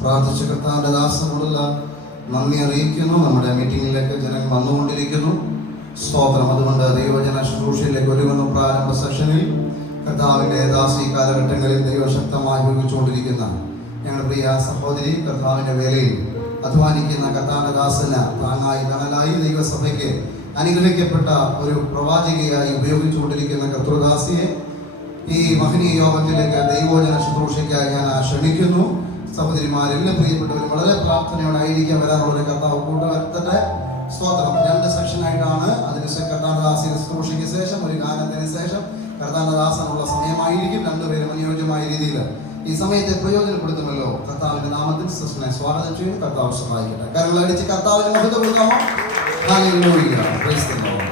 പ്രാർത്ഥിച്ച കർത്താവിൻ്റെ ദാസനോടുള്ള നന്ദി അറിയിക്കുന്നു. നമ്മുടെ മീറ്റിങ്ങിലേക്ക് ജനങ്ങൾ വന്നുകൊണ്ടിരിക്കുന്നു. സ്തോത്രം. അതുകൊണ്ട് ദൈവജന ശുശ്രൂഷയിലേക്ക് ഒരുങ്ങുന്ന പ്രാരംഭ സെഷനിൽ കർത്താവിൻ്റെ ദാസി കാലഘട്ടങ്ങളിൽ ദൈവശക്തമായി ഉപയോഗിച്ചുകൊണ്ടിരിക്കുന്ന ഞങ്ങളുടെ പ്രിയ സഹോദരി, കർത്താവിൻ്റെ വേലയിൽ അധ്വാനിക്കുന്ന കർത്താവിൻ്റെ ദാസന് താങ്ങായി തണലായി ദൈവസഭയ്ക്ക് അനുഗ്രഹിക്കപ്പെട്ട ഒരു പ്രവാചകയായി ഉപയോഗിച്ചുകൊണ്ടിരിക്കുന്ന കർത്തൃദാസിയെ ഈ മഹനീയ യോഗത്തിലേക്ക് ദൈവോജന ശുശ്രൂഷയ്ക്കായി ഞാൻ ക്ഷണിക്കുന്നു. സഹോദരിമാരെല്ലാം പ്രിയപ്പെട്ടവരും വളരെ പ്രാർത്ഥനയോടായിരിക്കാൻ വരാനുള്ളൊരു കർത്താവ് കൂട്ടുവരുത്തട്ടെ. സ്തോത്രം. 2 സെക്ഷനായിട്ടാണ്. അതിന് കർത്താനദാസി ശുശ്രൂഷയ്ക്ക് ശേഷം ഒരു ഗാനത്തിന് ശേഷം കർത്താനദാസനുള്ള സമയമായിരിക്കും. രണ്ടുപേരും അനുയോജ്യമായ രീതിയിൽ ഈ സമയത്തെ പ്രയോജനപ്പെടുത്തുമല്ലോ. കർത്താവിന്റെ നാമത്തിൽ സിസ്റ്ററിനെ സ്വാഗതം ചെയ്യും. കർത്താവ് സഹായിക്കട്ടെ. കരങ്ങളടിച്ച് കർത്താവിന് മഹത്വം കൊടുക്കാമോ? ഹല്ലേലൂയ. Praise the Lord.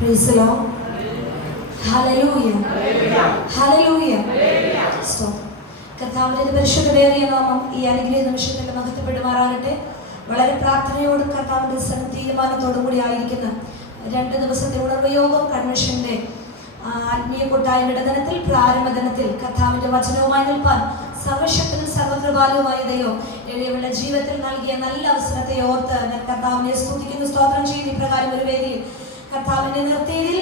Praise the Lord. Hallelujah. Hallelujah. കർത്താവിന്റെ പരിശുദ്ധമേറിയ നാമം ഈ അനുഗ്രഹീത നിമിഷത്തിൽ മഹത്വപ്പെടുമാറാകട്ടെ. വളരെ പ്രാർത്ഥനയോടും കർത്താവിന്റെ തീരുമാനത്തോടും കൂടി ആയിരിക്കുന്ന 2 ദിവസത്തെ ഉണർവ് യോഗം കൺവെൻഷന്റെ ആത്മീയ കൂട്ടായ്മയുടെ ദിനത്തിൽ, പ്രാരംഭ ദിനത്തിൽ കർത്താവിന്റെ വചനവുമായി നിൽപ്പാൻ സർവശക്തനും സർവകൃപാലുമായ ദൈവം എളിയവരുടെ ജീവിതത്തിൽ നൽകിയ നല്ല അവസരത്തെ ഓർത്ത് ഞാൻ കർത്താവിനെ സ്തുതിക്കുന്നു, സ്തോത്രം ചെയ്യുന്ന ഇപ്രകാരം ഒരു വേദിയിൽ കർത്താവിന്റെ നിർത്തിയിൽ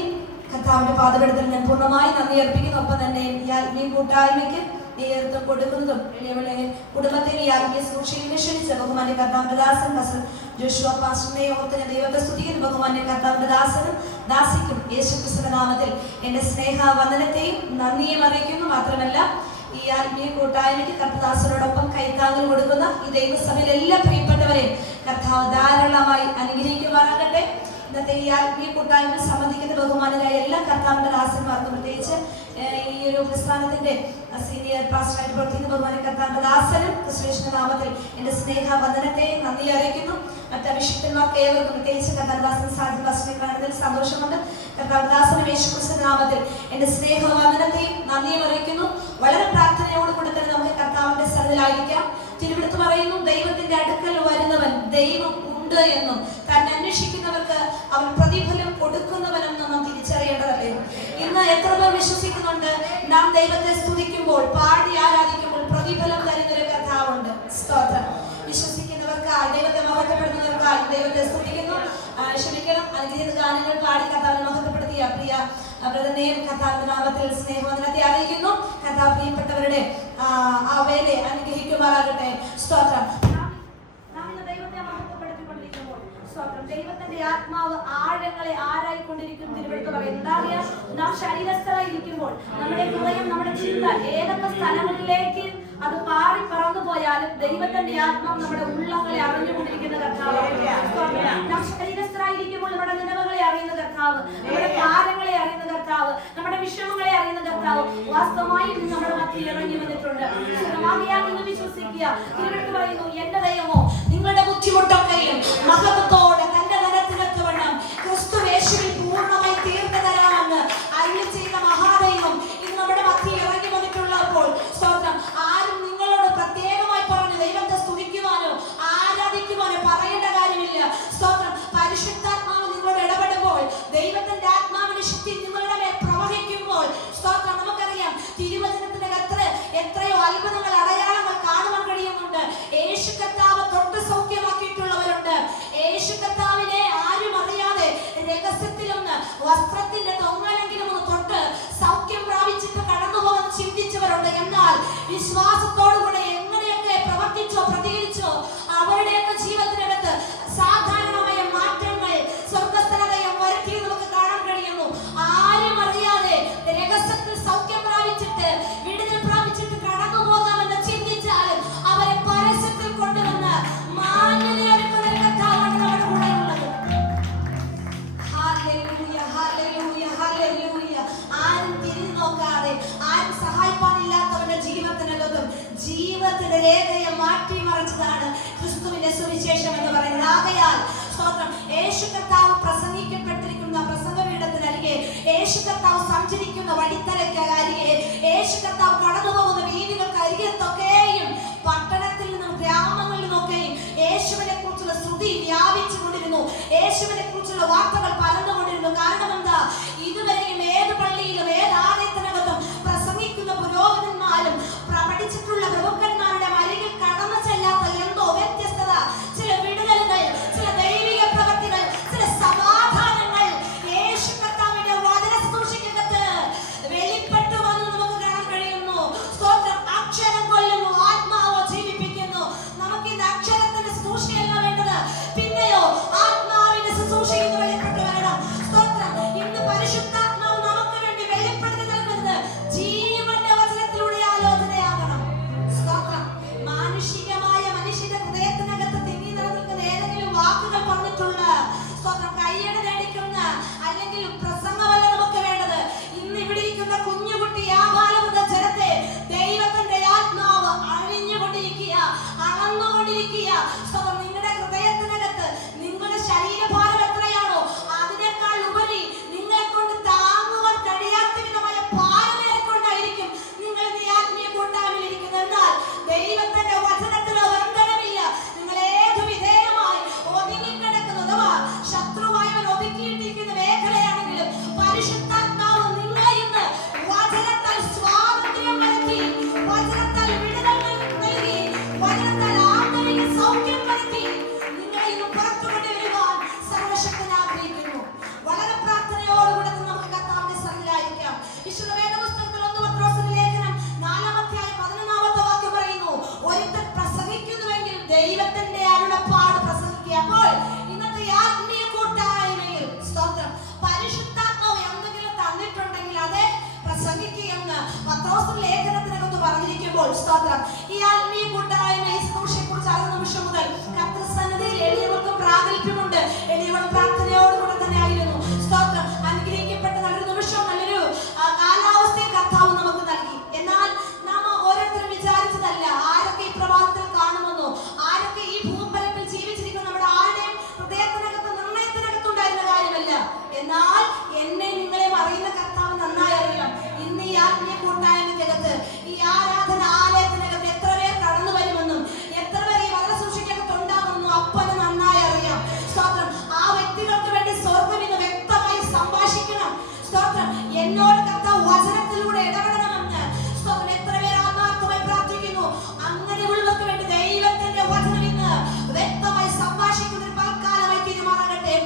കർത്താവിന്റെ പാദപീഠത്തിൽ ഞാൻ പൂർണ്ണമായി നന്ദി അർപ്പിക്കുന്നു. ഒപ്പം തന്നെ ഈ ആത്മീയ കൂട്ടായ്മയ്ക്ക് നേതൃത്വം കൊടുക്കുന്നതും എളിയവളെ കുടുംബത്തെ ഈ ആത്മീയ ശുശ്രൂഷയിൽ ക്ഷണിച്ച ബഹുമാന്യ കർത്താവിന്റെ ദാസൻ പാസ്റ്റർ ജോഷുവ പാസ്റ്ററിനെ ഓർത്ത് ഞാൻ ദൈവത്തെ സ്തുതിക്കുന്നു. ബഹുമാന്യ കർത്താവിന്റെ ദാസനും ദാസിക്കും യേശുക്രിസ്തുവിന്റെ നാമത്തിൽ എന്റെ സ്നേഹവന്ദനത്തെയും നന്ദിയും അറിയിക്കുന്നു. മാത്രമല്ല ഈ ആത്മീയ കൂട്ടായ്മയ്ക്ക് കർത്താദാസനോടൊപ്പം കൈത്താങ്ങൽ കൊടുക്കുന്ന ഈ ദൈവസഭയിലെ എല്ലാ പ്രിയപ്പെട്ടവരെയും കർത്താവ് ധാരാളമായി അനുഗ്രഹിക്കുമാറാകട്ടെ. ഇന്നത്തെ ഈ ആത്മീയ കൂട്ടായ്മയിൽ സംബന്ധിക്കുന്ന ബഹുമാനരായ എല്ലാ കർത്താവിന്റെ ദാസന്മാർക്കും, പ്രത്യേകിച്ച് ഈ ഒരു പ്രസ്ഥാനത്തിന്റെ സീനിയർ പാസ്റ്ററായിട്ട് പ്രവർത്തിക്കുന്ന ബഹുമാന കർത്താവിന്റെ ദാസനും ക്രിസ്തുവിന്റെ നാമത്തിൽ എന്റെ സ്നേഹവന്ദനത്തെ നന്ദി അറിയിക്കുന്നു. മറ്റ് അഭിഷിക്തന്മാർക്ക് ഏവർക്കും, പ്രത്യേകിച്ച് കർത്താദാസൻ സാജി പാസ്റ്ററിനെ കാണുന്നതിൽ സന്തോഷമുണ്ട്. കർത്താദാസനും യേശുക്രിസ്തുവിന്റെ നാമത്തിൽ എന്റെ സ്നേഹവന്ദനത്തെയും നന്ദിയും അറിയിക്കുന്നു. വളരെ പ്രാർത്ഥനയോടുകൂടി തന്നെ നമുക്ക് കർത്താവിന്റെ സന്നിധിയിലായിരിക്കാം. തിരുവെടുത്ത് പറയുന്നു, ദൈവത്തിന്റെ അടുക്കൽ വരുന്നവൻ ദൈവം ഉണ്ട് എന്നും തന്നെ അന്വേഷിക്കുന്നവർക്ക് അവൻ പ്രതിഫലം കൊടുക്കുന്നവനെന്നും നാം തിരിച്ചറിയേണ്ടതല്ലേ. ഇന്ന് എത്ര പേർ വിശ്വസിക്കുന്നുണ്ട് നാം ദൈവത്തെ സ്തുതിക്കുമ്പോൾ, പാടി ആരാധിക്കുമ്പോൾ പ്രതിഫലം തരുന്നൊരു കർത്താവുണ്ട്? സ്തോത്രം. വിശ്വസിക്കുന്നവർക്കായി, ദൈവത്തെ മഹത്വപ്പെടുത്തുന്നവർക്കായി ദൈവത്തെ സ്തുതിക്കുന്നു. ക്ഷമിക്കണം, അനുഗ്രഹീത ഗാനങ്ങൾ പാടി കർത്താവിനെ മഹത്വപ്പെടുത്തിയ പ്രിയ ബ്രദറിനെയും കർത്താവിന്റെ നാമത്തിൽ സ്നേഹവന്ദനത്തെ അറിയിക്കുന്നു. കർത്താവ് പ്രിയപ്പെട്ടവരുടെ ആ വേലയെ അനുഗ്രഹിക്കുമാറാകട്ടെ. സ്തോത്രം. ദൈവത്തിന്റെ ആത്മാവ് ആഴങ്ങളെ ആരായിക്കൊണ്ടിരിക്കും. തിരുവെടുത്ത് പറയുന്നത് എന്താ അറിയാം? നാം ശരീരസ്ഥരായിരിക്കുമ്പോൾ നമ്മുടെ ഹൃദയം, നമ്മുടെ ചിന്ത ഏതൊക്കെ സ്ഥലങ്ങളിലേക്ക് അത് പാറി പറന്നു പോയാലും ദൈവത്തിന്റെ ആത്മാവ് നമ്മുടെ ഉള്ളങ്ങളെ അറിഞ്ഞുകൊണ്ടിരിക്കുന്ന കർത്താവ്. നാം ശരീരസ്ഥരായിരിക്കുമ്പോൾ നമ്മുടെ നിലവുകളെ അറിയുന്ന കർത്താവ്, നമ്മുടെ ഭാരങ്ങളെ അറിയുന്ന കർത്താവ്, നമ്മുടെ വിഷമങ്ങളെ അറിയുന്ന കർത്താവ് വാസ്തവമായി നമ്മുടെ മധ്യ ഇറങ്ങി വന്നിട്ടുണ്ട്. നിങ്ങൾ വിശ്വസിക്കുക. തിരുവെടുത്ത് പറയുന്നു, എന്റെ ദൈവമോ നിങ്ങളുടെ ബുദ്ധിമുട്ടൊക്കെയും മഹത്വത്തോടെ തന്റെ ധനത്തിനെത്തുവണ്ണം ക്രിസ്തു യേശുവിൽ പൂർണ്ണമായി തീർന്നു തരാമെന്ന് അരുളി ചെയ്ത മഹാദൈവം ഇന്ന് നമ്മുടെ മധ്യ ഇറങ്ങി വന്നിട്ടുള്ളപ്പോൾ സ്തോത്രം. ആരും നിങ്ങളോട് പ്രത്യേകമായി പറഞ്ഞു ദൈവത്തെ സ്തുതിക്കുവാനോ ആരാധിക്കുവാനോ പറയേണ്ട കാര്യമില്ല. സ്തോത്രം. പരിശുദ്ധാത്മാവ് നിങ്ങളോട് ഇടപെടുമ്പോൾ, ദൈവത്തിന്റെ ആത്മാവിന്റെ ശക്തി നിങ്ങളുടെ മേൽ പ്രവഹിക്കുമ്പോൾ, സ്തോത്രം, നമുക്കറിയാം തിരുവചനത്തിന്റെ എത്രയോ അത്ഭുതങ്ങൾ, അടയാളങ്ങൾ കാണുവാൻ കഴിയുന്നുണ്ട്. യേശു കർത്താവ് തൊട്ട് സൗഖ്യമാക്കിയിട്ടുള്ളവരുണ്ട്. നടക്കുന്ന വഴിത്തരക്കരികെ, യേശു കർത്താവ് കടന്നു പോകുന്ന വീതികൾക്ക് അരികത്തൊക്കെയും പട്ടണത്തിൽ നിന്നും ഗ്രാമങ്ങളിൽ നിന്നൊക്കെയും യേശുവിനെ കുറിച്ചുള്ള ശ്രുതി വ്യാപിച്ചു കൊണ്ടിരുന്നു. യേശുവിനെ കുറിച്ചുള്ള വാർത്തകൾ പരന്നുകൊണ്ടിരുന്നു. കാരണം എന്താ? ഇതുവരെയും ഏത് പള്ളിയിലും ഏത് ആലയത്തിനകത്തും പ്രസംഗിക്കുന്ന പുരോഹിതന്മാരും പഠിച്ചിട്ടുള്ള പ്രഭുക്കന്മാരുടെ അരികിൽ കടന്നു ചെല്ലാത്ത എന്തോ വ്യത്യസ്തത, ചില വിടുതലുകൾ, ചില ദൈവിക പ്രവൃത്തികൾ, ചില സമാധാനങ്ങൾ യേശു കർത്താവിന്റെ വചന ശുശ്രൂഷയ്ക്കകത്ത് വെളിപ്പെട്ടു വന്ന് നമുക്ക് കാണാൻ കഴിയുന്നു. സ്തോത്രം. അക്ഷരം കൊല്ലുന്നു, ആത്മാവോ ജീവിപ്പിക്കുന്നു. നമുക്ക് ഇന്ന് അക്ഷരത്തിന്റെ ശുശ്രൂഷയല്ല വേണ്ടത്, പിന്നെയോ ആത്മാവിന്റെ ശുശ്രൂഷ ഇന്ന് വെളിപ്പെട്ടു വരണം. സ്തോത്രം. ഇന്ന് പരിശുദ്ധാത്മാവ് നമുക്ക് വേണ്ടി വെളിപ്പെടുത്തി നൽകുന്നത് ജീവന്റെ വചനത്തിലൂടെ ആലോചനയാകണം. സ്തോത്രം. മാനുഷികമായ മനുഷ്യന്റെ ഹൃദയത്തിനകത്ത് തിങ്ങി നിറഞ്ഞിരിക്കുന്ന ഏതെങ്കിലും വാക്കുകൾ പറഞ്ഞിട്ടുള്ള സ്തോത്രം കയ്യടി നേടിക്കുന്ന അല്ലെങ്കിൽ പ്രസംഗമല്ല നമുക്ക് വേണ്ടത്. ഇന്ന് ഇവിടെ ഇരിക്കുന്ന കുഞ്ഞുകുട്ടി ആബാലവൃദ്ധ ജനത്തെ ദൈവത്തിന്റെ ആത്മാവ് അഴിഞ്ഞുകൊണ്ടിരിക്കുക, അളന്നുകൊണ്ടിരിക്കുക. സ്തോത്രം. നിങ്ങളുടെ ഹൃദയത്തിനകത്ത് നിങ്ങളുടെ ശരീരഭാരം എത്രയാണോ അതിനേക്കാൾ ഉപരി നിങ്ങളെ കൊണ്ട് താങ്ങുവാൻ കഴിയാത്ത വിധമായ ഭാരമേറിക്കൊണ്ടായിരിക്കും നിങ്ങൾ ഈ ആത്മീയ കൂട്ടായ്മയിൽ ഇരിക്കുന്നത്. എന്നാൽ ദൈവത്തിന്റെ വചനത്തിലോ ബന്ധനമില്ല. നിങ്ങൾ ഏതു വിധേയമായി ഒതുങ്ങിക്കിടക്കുന്നു അഥവാ ശത്രുവായി ഒതുക്കിയിട്ടിരിക്കുന്ന മേഖലയാണെങ്കിലും പരിശുദ്ധാത്മാവ് നിങ്ങളെ ഇന്ന് വചനത്താൽ സ്വാതന്ത്ര്യം വരുത്തി, വചനത്താൽ വിടുതൽ നൽകി, വചനത്താൽ ആന്തരിക സൗഖ്യം വരുത്തി നിങ്ങളെ ഇന്ന് പുറത്തു കൊണ്ടുവരുവാൻ സർവശക്തൻ ആഗ്രഹിക്കുന്നു. വളരെ പ്രാർത്ഥനയോടുകൂടെ നമുക്ക് കർത്താവിന്റെ സന്നിധിയിലായിരിക്കാം. വിശുദ്ധ വേദപുസ്തകത്തിൽ 1 പത്രോസിന്റെ ലേഖനം 4-ാം അധ്യായം 11-ാമത്തെ വാക്യം പറയുന്നു, ഒരുത്തൻ പ്രസംഗിക്കുന്നുവെങ്കിൽ ദൈവത്തിന്റെ അരുളപ്പാട് പ്രസംഗിക്കുക. അപ്പോൾ ഇന്നത്തെ ആത്മീയ കൂട്ടായ്മയിൽ സ്തോത്രം പരിശുദ്ധാത്മാവ് എന്തെങ്കിലും തന്നിട്ടുണ്ടെങ്കിൽ അത് പ്രസംഗിക്കുകയെന്ന് പത്രോസിന്റെ ലേഖനത്തിനകത്ത് പറഞ്ഞിരിക്കുമ്പോൾ സ്തോത്രം ഈ ആത്മീയ കൂട്ടായ്മയെ ശുശ്രൂഷയെക്കുറിച്ച് അറിഞ്ഞ നിമിഷം മുതൽ കർത്തൃസന്നിധിയിൽ എളിയവർക്കും പ്രാഗൽഭ്യമുണ്ട്. എളിയവർ പ്രാർത്ഥനയോടുകൂടെ തന്നെ ആയിരുന്നു. സ്തോത്രം. അനുഗ്രഹിക്കപ്പെട്ട നല്ലൊരു നിമിഷം, നല്ലൊരു കാലാവസ്ഥയെ കർത്താവ് നമുക്ക് നൽകി. എന്നാൽ നാം ഓരോരുത്തരും വിചാരിച്ചതല്ല ആരൊക്കെ ഈ പ്രഭാതത്തിൽ കാണുമെന്നോ, ആരൊക്കെ ഈ ഭൂപരപ്പിൽ ജീവിച്ചിരിക്കുന്ന നമ്മുടെ ആരുടെയും ഹൃദയത്തിനകത്ത് നിർണയത്തിനകത്തുണ്ടായിരുന്ന കാര്യമല്ല. എന്നാൽ എന്നെ നിങ്ങളെ അറിയുന്ന കർത്താവ് നന്നായി അറിയാം. ഇന്ന് ഈ ആത്മീയ കൂട്ടായ്മയ്ക്കകത്ത്, ഈ ആരാധന ആലയത്തിനകത്ത് എത്ര പേർ കടന്നു വരുമെന്നും എത്ര പേർ ഈ വചന ശുശ്രൂഷയ്ക്കകത്ത് ഉണ്ടാകുമെന്നും അപ്പന് നന്നായി അറിയാം. സ്തോത്രം. ആ വ്യക്തികൾക്ക് വേണ്ടി സ്വർഗ്ഗം ഇന്ന് വ്യക്തമായി സംഭാഷിക്കണം. സ്തോത്രം. എന്നോട് കർത്താവ് വചനത്തിലൂടെ ഇടപെടണമെന്ന് സ്തോത്രം എത്ര പേർ ആത്മാർത്ഥമായി പ്രാർത്ഥിക്കുന്നു. അങ്ങനെയുള്ളവർക്ക് വേണ്ടി ദൈവത്തിന്റെ വചനം ഇന്ന് വ്യക്തമായി സംഭാഷിക്കുന്ന ഒരു പൽക്കാലമായി തീരുമാനമാകട്ടെ.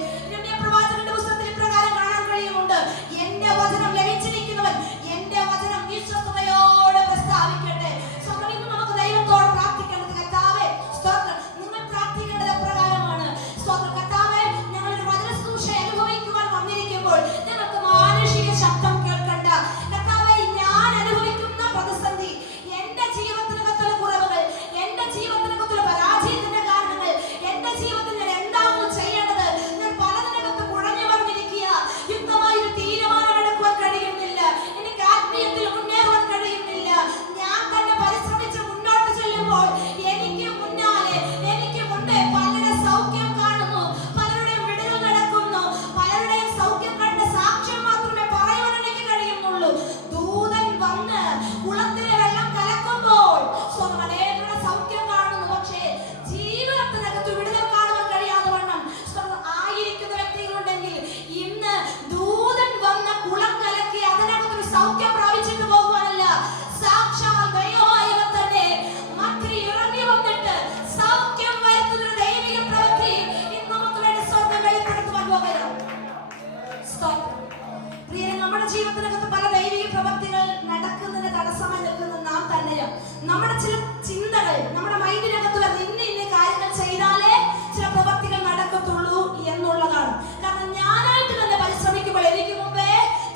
പ്രവാചകന്റെ പുസ്തകത്തിൽ ഇപ്രകാരം കാണാൻ കഴിയുന്നുണ്ട്, എന്റെ വചനം ലഭിച്ചിരിക്കുന്നവൻ എന്റെ വചനം വിശ്വസ്തയോടെ പ്രസ്താവിക്കട്ടെ. സ്തോത്രം. ഇന്ന് നമുക്ക് ദൈവത്തോട് പ്രാർത്ഥിക്കേണ്ടത്, കർത്താവേ സ്തോത്രം, നിങ്ങൾ പ്രാർത്ഥിക്കേണ്ടത് എപ്രകാരമാണ്? സ്തോത്രം. കർത്താവേ, ഞങ്ങളൊരു വചന ശുശ്രൂഷ അനുഭവിക്കുവാൻ വന്നിരിക്കുമ്പോൾ ഞങ്ങൾക്ക് മാനുഷിക ശബ്ദം കേൾക്കണ്ട. കർത്താവേ, ഞാൻ അനുഭവിക്കുന്ന പ്രതിസന്ധി, എന്റെ ജീവിതത്തിനകത്തുള്ള കുറവുകൾ, എന്റെ ജീവിതത്തിനകത്തുള്ള പരാജയത്തിന്റെ കാരണങ്ങൾ, എന്റെ ജീവിതത്തിൽ ഞാൻ എന്താണോ ചെയ്യേണ്ടത്, ഞാൻ പലതിനകത്ത് കുഴഞ്ഞു പറഞ്ഞിരിക്കുക. യുക്തമായ ഒരു തീരുമാനം എടുക്കുവാൻ കഴിയുന്നില്ല. എനിക്ക് ആത്മീയത്തിൽ മുന്നേറുവാൻ കഴിയുന്നില്ല. ഞാൻ തന്നെ പരിശ്രമിച്ച് മുന്നോട്ട് ചെല്ലുമ്പോൾ എനിക്ക് മുന്നാലെ, എനിക്ക് മുന്നേ പലരുടെ സൗഖ്യം കാണുന്നു, പലരുടെയും വിടുതൽ നടക്കുന്നു, പലരുടെയും സൗഖ്യം കണ്ട സാക്ഷ്യം മാത്രമേ പറയുവാൻ എനിക്ക് കഴിയുന്നുള്ളൂ. ദൂതൻ വന്ന് കുളത്തിലെ വെള്ളം കലക്കുമ്പോൾ അനേകരുടെ സൗഖ്യം കാണുന്നു. പക്ഷേ ജീവിതത്തിനകത്ത് വിടുതൽ കാണുവാൻ കഴിയാതെ വണ്ണം ആയിരിക്കുന്ന വ്യക്തികളുണ്ടെങ്കിൽ ഇന്ന് ദൂതൻ വന്ന കുളം കലക്കി അതിനകത്തൊരു സൗഖ്യം പ്രാപിച്ചിട്ട് പോകുവാനല്ല, സാക്ഷാൽ ദൈവമായവൻ തന്നെ മധ്യ ഇറങ്ങി വന്നിട്ട് സൗഖ്യം വരുത്തുന്നൊരു ദൈവിക പ്രവൃത്തി ഇന്ന് നമുക്ക് വേണ്ടി സ്വർഗ്ഗം വെളിപ്പെടുത്തുവാൻ പോകുകയാണ്. പ്രിയരെ, നമ്മുടെ ജീവിതത്തിനകത്ത് പല ദൈവിക പ്രവൃത്തികൾ നടക്കുന്നതിന് തടസ്സമായി നിൽക്കുന്നത് നാം തന്നെയാണ്. നമ്മുടെ ചില ചിന്തകൾ, നമ്മുടെ മൈൻഡിനകത്ത് വരുന്ന ഇന്ന കാര്യങ്ങൾ ചെയ്താലേ ചില പ്രവൃത്തികൾ നടക്കത്തുള്ളൂ എന്നുള്ളതാണ്. കാരണം ഞാനായിട്ട് തന്നെ പരിശ്രമിക്കുമ്പോൾ എനിക്ക് മുമ്പേ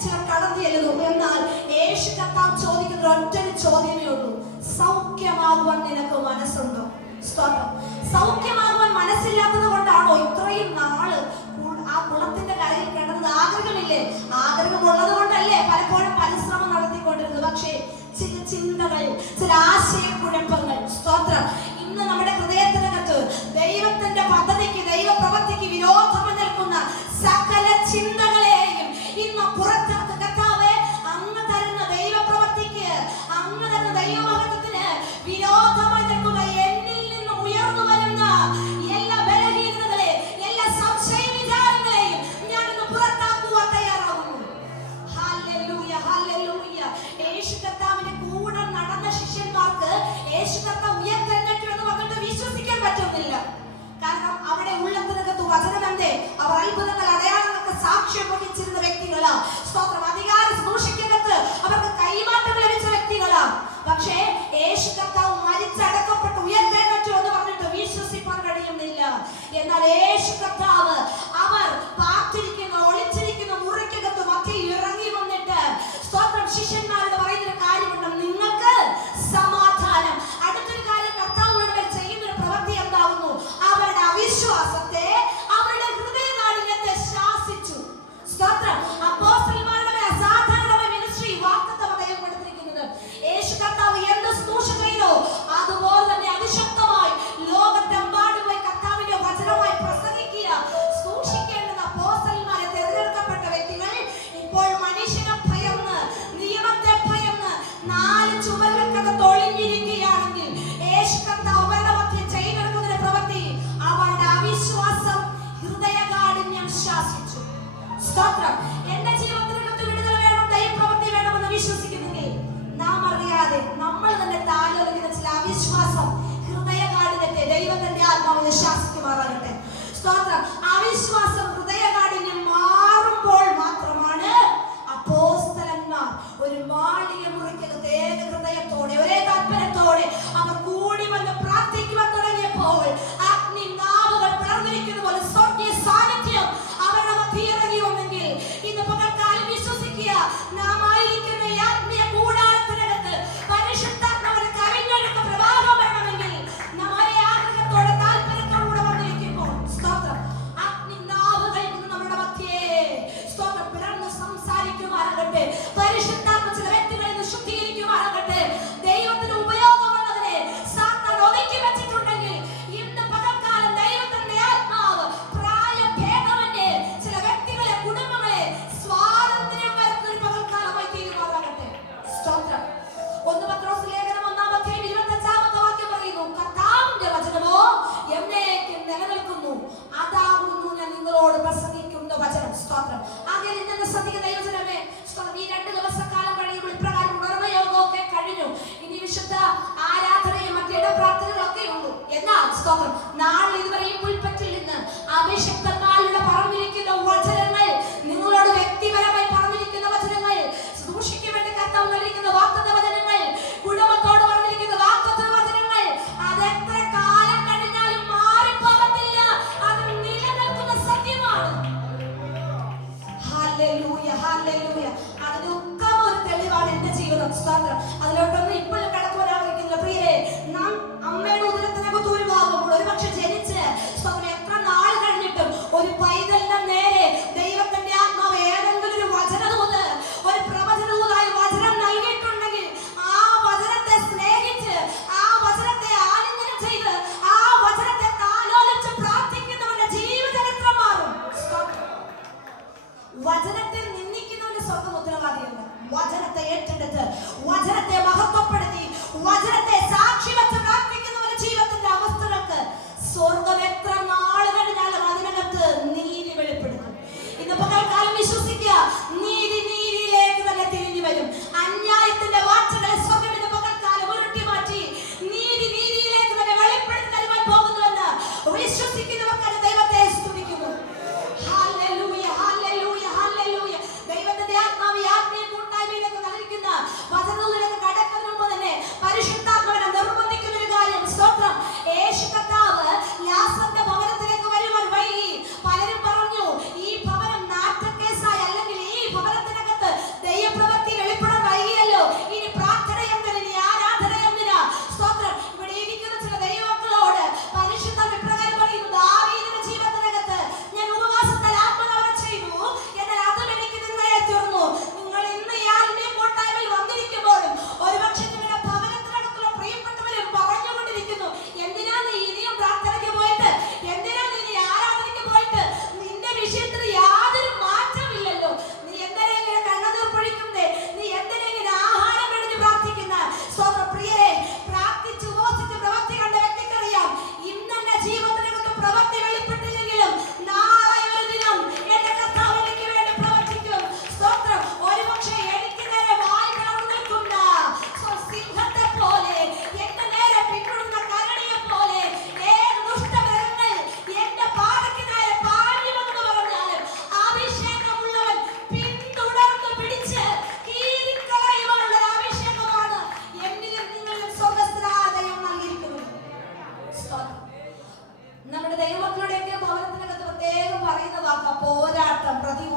ചിലർ കടന്നു ചെല്ലുന്നു. എന്നാൽ യേശു കർത്താവ് ചോദിക്കുന്ന ഒറ്റൊരു ചോദ്യമേ ഉള്ളൂ, സൗഖ്യമാകുവാൻ നിനക്ക് മനസ്സുണ്ടോ? സ്തോത്രം. സൗഖ്യമാകുവാൻ മനസ്സില്ലാത്തത് കൊണ്ടാണോ ഇത്രയും നാള് ആ കുളത്തിന്റെ കരയിൽ കിടന്നത്? ആഗ്രഹമില്ലേ? ആഗ്രഹമുള്ളത് കൊണ്ടല്ലേ പലപ്പോഴും പരിശ്രമം നടത്തിക്കൊണ്ടിരുന്നത്. പക്ഷേ ചില ചിന്തകൾ, ചില ആശയക്കുഴപ്പങ്ങൾ സ്തോത്രം ഇന്ന് നമ്മുടെ ഹൃദയത്തിനകത്ത് ദൈവത്തിന്റെ പദ്ധതിക്ക്, ദൈവ പ്രവൃത്തിക്ക് വിരോധം നിൽക്കുന്ന സകല ചിന്തകളെയും ഇന്ന് പുറത്തെടുത്ത് കർത്താവേ അങ്ങ് യേശു കർത്താവ് അവർ പാർത്തിരിക്കുന്ന ഒളിച്ചിരിക്കുന്ന മുറിക്കകത്ത് മധ്യ ഇറങ്ങി വന്നിട്ട് സ്തോത്രം ശിഷ്യന്മാരോട് പറയുന്നൊരു കാര്യമുണ്ട്, നിങ്ങൾക്ക് സമാധാനം. അടുത്തൊരു കാര്യം കർത്താവിനോട് ചെയ്യുന്നൊരു പ്രവൃത്തി എന്താകുന്നു? അവരുടെ അവിശ്വാസത്തെ, അവരുടെ ഹൃദയകാഠിന്യത്തെ ശാസിച്ചു. സ്തോത്രം. അപ്പോസ്തലന്മാരുടെ അസാധാരണമായ മിനിസ്ട്രി വാഗ്ദത്തം അദ്ദേഹം കൊടുത്തിരിക്കുന്നത്. യേശു കർത്താവ് എന്ത് ശുശ്രൂഷ ചെയ്തോ അതുപോലെ തന്നെ അതിശക്തമായി ലോകത്തെമ്പാടും പോയി കർത്താവിന്റെ വചനമായി പ്രസംഗിക്കുക. സൂക്ഷിക്കേണ്ടത് അപ്പോസ്തലന്മാരെ, തിരഞ്ഞെടുക്കപ്പെട്ട വ്യക്തികൾ ഇപ്പോൾ മനുഷ്യനെ ഭയന്ന്, നിയമത്തെ ഭയന്ന് 4 ചുവരുകൾക്കകത്ത് ഒളിഞ്ഞിരിക്കുകയാണെങ്കിൽ യേശു കർത്താവ് അവരുടെ മധ്യം ചെയ്തെടുക്കുന്നതിന്റെ പ്രവൃത്തി അവരുടെ അവിശ്വാസം, ഹൃദയകാഠിന്യം ശാസിച്ചു. സ്തോത്രം. എന്റെ ജീവിതത്തിനകത്ത് വിടുതൽ വേണം, ദൈവപ്രവൃത്തി വേണമെന്ന് വിശ്വസിക്കുന്നെങ്കിൽ നാം അറിയാതെ നമ്മൾ തന്നെ താലോലിക്കുന്ന ചില അവിശ്വാസം, ഹൃദയകാഠിന്യത്തെ ദൈവം തന്റെ ആത്മാവിനെ ശാസിക്കുമാറാകട്ടെ. സ്തോത്രം. അവിശ്വാസം, ഹൃദയകാഠിന്യം മാറുമ്പോൾ മാത്രമാണ് അപ്പോസ്തലന്മാർ ഒരു മാളിക മുറിക്കകത്ത് ഏക ഹൃദയത്തോടെ ഒരേ താല്പര്യത്തോടെ അവർ കൂടി വന്ന് പ്രാർത്ഥിക്കുവാൻ തുടങ്ങിയപ്പോൾ അഗ്നി നാവുകൾ പിളർന്നിരിക്കുന്ന പോലെ സ്വർഗീയ സാന്നിധ്യം അവരുടെ മധ്യ ഇറങ്ങി വന്നെങ്കിൽ ഇന്ന് പകൽക്കാലം വിശ്വസിക്കുക, നാം ആയിരിക്കുന്ന ഈ ആത്മീയ കൂടാരത്തിനകത്ത് പരിശുദ്ധാത്മാവിനെ കവിഞ്ഞൊഴുക്ക് പ്രവാഹം വേണമെങ്കിൽ നാം ഒരേ ആഗ്രഹത്തോടെ താല്പര്യത്തോടുകൂടെ വന്നിരിക്കുമ്പോൾ സ്തോത്രം അഗ്നി നാവുകൾ നമ്മുടെ മധ്യേ സ്തോത്രം പിളർന്ന് സംസാരിക്കുമാറാകട്ടെ. പരിശുദ്ധാത്മ ചില വ്യക്തികളെ ഇന്ന് ശുദ്ധീകരിക്കുമാറാകട്ടെ. ദൈവത്തിന് ഉപയോഗമുള്ളതിനെ സാത്താൻ ഒതുക്കി വെച്ചിട്ടുണ്ടെങ്കിൽ ഇന്ന് പകൽക്കാലം ദൈവത്തിന്റെ ആത്മാവ് പ്രായഭേദമന്യേ ചില വ്യക്തികളെ, കുടുംബങ്ങളെ സ്വാതന്ത്ര്യം വരുന്ന ഒരു പകൽക്കാലമായി തീരുമാറാകട്ടെ. സ്തോത്രം. 1 പത്രോസ് ലേഖനം 1-25 വാക്യം പറയുന്നു, കർത്താവിന്റെ വചനമോ എന്നേക്കും നിലനിൽക്കുന്നു, അതാകുന്നു ഞാൻ നിങ്ങളോട് പ്രസംഗിക്കുന്ന വചനം. സ്തോത്രം. ആകെ ഇന്ന് ശ്രദ്ധിക്കുന്ന ദൈവജനമേ, സ്തോത്രം. ഈ 2 ദിവസക്കാലം കഴിയുമ്പോൾ ഇപ്രകാരം ഉണർന്ന യോഗമൊക്കെ കഴിഞ്ഞു. ഇനി വിശുദ്ധ ആരാധനയും മറ്റേട പ്രാർത്ഥനകളൊക്കെ ഉള്ളൂ. എന്നാൽ സ്തോത്രം നാളെ ഇതുവരെ ഈ പുൽപ്പറ്റിൽ നിന്ന് അഭിഷക്തന്മാരുടെ പറഞ്ഞിരിക്കുന്ന വചനങ്ങൾ, നിങ്ങളോട് വ്യക്തിപരമായി പറഞ്ഞിരിക്കുന്ന വചനങ്ങൾ, സൂക്ഷിക്ക് വേണ്ടി കർത്താവ് നൽകിയിരിക്കുന്ന വാഗ്ദത്ത വചനങ്ങൾ, കുടുംബത്തോട് പറഞ്ഞിരിക്കുന്ന വാഗ്ദത്ത വചനങ്ങൾ, അതെത്ര കാലം കഴിഞ്ഞാലും മാറിപ്പോകത്തില്ല. അത് നിലനിൽക്കുന്ന സത്യമാണ്. Hallelujah, hallelujah. അതിനൊക്കെ ഒരു തെളിവാണ് എന്റെ ജീവിതം. സ്തോത്രം. അതിലോട്ടൊന്നും ഇപ്പോഴും കടക്കുവാൻ ആഗ്രഹിക്കുന്നില്ല. പ്രിയരെ, നാം അമ്മയുടെ ഉദരത്തിനകത്ത് ഉരുവാകുമ്പോൾ ഒരുപക്ഷെ ജനിച്ച് സ്തോത്രം എത്ര നാൾ കഴിഞ്ഞിട്ടും ഒരു പൈതലിന്റെ നേരെ ദൈവത്തിന്റെ ആത്മാവ് ഏതെങ്കിലും ഒരു വചനദൂത്, ഒരു പ്രവചനദൂതായി വചനം നൽകിയിട്ടുണ്ടെങ്കിൽ ആ വചനത്തെ സ്നേഹിച്ച്, ആ വചനത്തെ ആലിംഗനം ചെയ്ത്, ആ വചനത്തെ താലോലിച്ച് പ്രാർത്ഥിക്കുന്നവരുടെ ജീവചരിത്രം മാറും. വചനത്തെ നിന്ദിക്കുന്നവന്റെ സ്വർഗ്ഗം ഉത്തരവാദിയല്ല. വചനത്തെ ഏറ്റെടുത്ത്, വചനത്തെ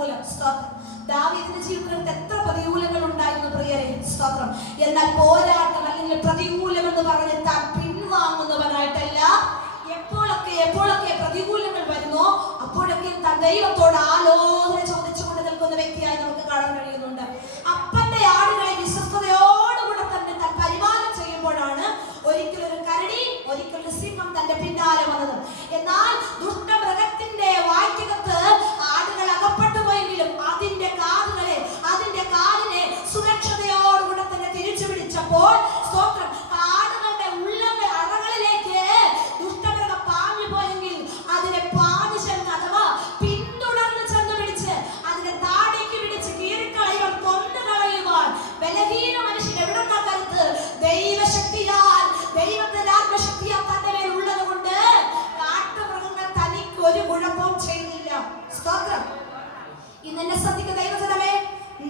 പ്രതികൂലം. സ്തോത്രം. ദാവീദിന്റെ ജീവിതത്തിൽ എത്ര പ്രതികൂലങ്ങൾ ഉണ്ടായിരുന്നു പ്രിയരെ. സ്തോത്രം. എന്നാൽ പോരാട്ടം അല്ലെങ്കിൽ പ്രതികൂലം എന്ന് പറഞ്ഞ് താൻ പിൻവാങ്ങുന്നവനായിട്ടല്ല, എപ്പോഴൊക്കെ പ്രതികൂലങ്ങൾ വരുന്നോ അപ്പോഴൊക്കെ താൻ ദൈവത്തോട് ആലോചന ചോദിച്ചുകൊണ്ട് നിൽക്കുന്ന വ്യക്തിയായി നമുക്ക് കാണാൻ കഴിയുന്നുണ്ട്. അപ്പന്റെ ആടുകളെ വിശ്വസ്തയോടുകൂടെ തന്നെ താൻ പരിപാലനം ചെയ്യുമ്പോഴാണ് ഒരിക്കലൊരു കരടി, ഒരിക്കലൊരു സിംഹം തന്റെ പിന്നാലെ വന്നത്. എന്നാൽ ദുഷ്ടമൃഗത്തിന്റെ വായ്ക്കകത്ത് ആടുകൾ അകപ്പെട്ടു പോയെങ്കിലും അതിന്റെ കാലിനെ സുരക്ഷതയോടുകൂടെ തന്നെ തിരിച്ചു പിടിച്ചപ്പോൾ സ്തോത്രം, ആടുകളുടെ ഉള്ളങ്ങൾ അറകളിലേക്ക് ദുഷ്ടമൃഗം പാഞ്ഞു പോയെങ്കിൽ അതിനെ പാഞ്ഞു ചെന്ന് അഥവാ പിന്തുടർന്ന് ചെന്ന് പിടിച്ച് അതിനെ താടേക്ക് പിടിച്ച് കീറിക്കളയുവാൻ, കൊന്നുകളയുവാൻ ബലഹീന മനുഷ്യൻ എവിടുന്ന കരുത്ത്? ദൈവശക്തിയാൽ, ദൈവത്തിന്റെ ആത്മശക്തിയാൽ തന്റെ മേൽ ഉള്ളത് കൊണ്ട് കാട്ടുമൃഗങ്ങൾ തനിക്ക് ഒരു കുഴപ്പവും ചെയ്തില്ല. സ്തോത്രം. ഇന്ന് എന്നെ ശ്രദ്ധിക്കുന്ന ദൈവജനമേ,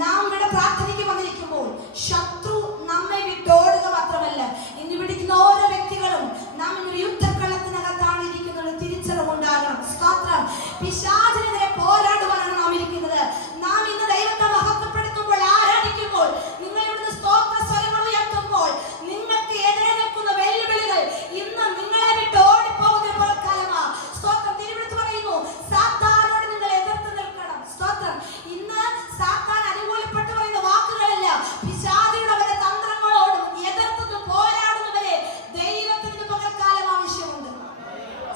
നാം ഇവിടെ പ്രാർത്ഥനയ്ക്ക് വന്നിരിക്കുമ്പോൾ ശത്രു നമ്മെ വിട്ടോടുക മാത്രമല്ല, ഇന്ന് വിളിക്കുന്ന ഓരോ വ്യക്തികളും നാം ഇന്നൊരു യുദ്ധക്കളത്തിനകത്താണ് ഇരിക്കുന്നത്. തിരിച്ചറിവുണ്ടാകണം. സ്തോത്രം. പിശാചിനെതിരെ പോരാടുവാനാണ് നാം ഇരിക്കുന്നത്. നാം ഇന്ന് ദൈവത്തെ മഹത്വപ്പെടുത്തുമ്പോൾ, ആരാധിക്കുമ്പോൾ, നിങ്ങൾ ഇവിടുന്ന് സ്തോത്ര സ്വരങ്ങൾ ഉയർത്തുമ്പോൾ നിങ്ങൾക്ക് എതിരെ നിൽക്കുന്ന വെല്ലുവിളികൾ ഇന്ന് നിങ്ങളെ വിട്ട് ഓടിപ്പോകുന്ന കാലമാ. സ്തോത്രം. തിരുവെടുത്ത് പറയുന്നു, സാത്താനോട് നിങ്ങൾ എതിർത്ത് നിൽക്കണം. സ്തോത്രം. ഇന്ന് സാത്താൻ അനുകൂലപ്പെട്ട് പറയുന്ന വാക്കുകളല്ല, പിശാചിയുടെ തന്ത്രങ്ങളോടും എതിർത്തും പോരാടുന്നവരെ ദൈവത്തിന് പകൽക്കാലം ആവശ്യമുണ്ട്.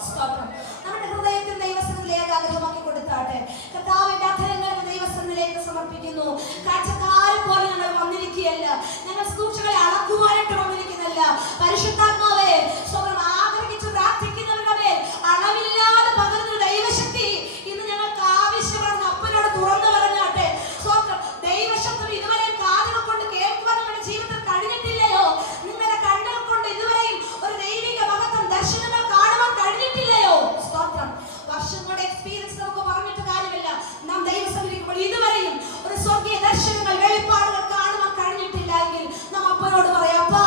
സ്തോത്രം. നമ്മുടെ ഹൃദയത്തിൽ ദൈവസന്നിധിയിലേക്ക് ആഗ്രഹമാക്കി കൊടുത്താട്ടെ. കർത്താവിന്റെ അധരങ്ങൾ ദൈവസന്നിധിയിലേക്ക് സമർപ്പിക്കുന്നു. കാഴ്ചക്കാരെ പോലെ ഞങ്ങൾ വന്നിരിക്കുകയല്ല, ഞങ്ങൾ സൂക്ഷികളെ അളക്കുവാനായിട്ട് വന്നിരിക്കുന്നില്ല. പരിശുദ്ധാത്മാവേ, സ്വന്തം ആഗ്രഹിച്ച് പ്രാർത്ഥിക്കുന്നവരുടെ മേൽ അളവില്ലാതെ പകരുന്ന ദൈവശക്തി ഇന്ന് ഞങ്ങൾക്ക് ആവശ്യമാണെന്ന് അപ്പനോട് തുറന്നു പറഞ്ഞാട്ടെ. സ്വന്തം ദൈവശബ്ദം ഇതുവരെ കാതുകൾ കൊണ്ട് കേൾക്കുവാൻ നിങ്ങളുടെ ജീവിതത്തിൽ കഴിഞ്ഞിട്ടില്ലയോ? നിങ്ങളുടെ കണ്ണുകൾ കൊണ്ട് ഇതുവരെയും ഒരു ദൈവിക മഹത്വം ദർശനങ്ങൾ കാണുവാൻ കഴിഞ്ഞിട്ടില്ലയോ? സ്തോത്രം. വർഷങ്ങളുടെ എക്സ്പീരിയൻസ് നമുക്ക് പറഞ്ഞിട്ട് കാര്യമില്ല. നാം ദൈവസന്നിധിക്കുമ്പോൾ ഇതുവരെയും ഒരു സ്വർഗീയ ദർശനങ്ങൾ, വെളിപ്പാടുകൾ കാണുവാൻ കഴിഞ്ഞിട്ടില്ല എങ്കിൽ നാം അപ്പനോട് പറയാം, അപ്പാ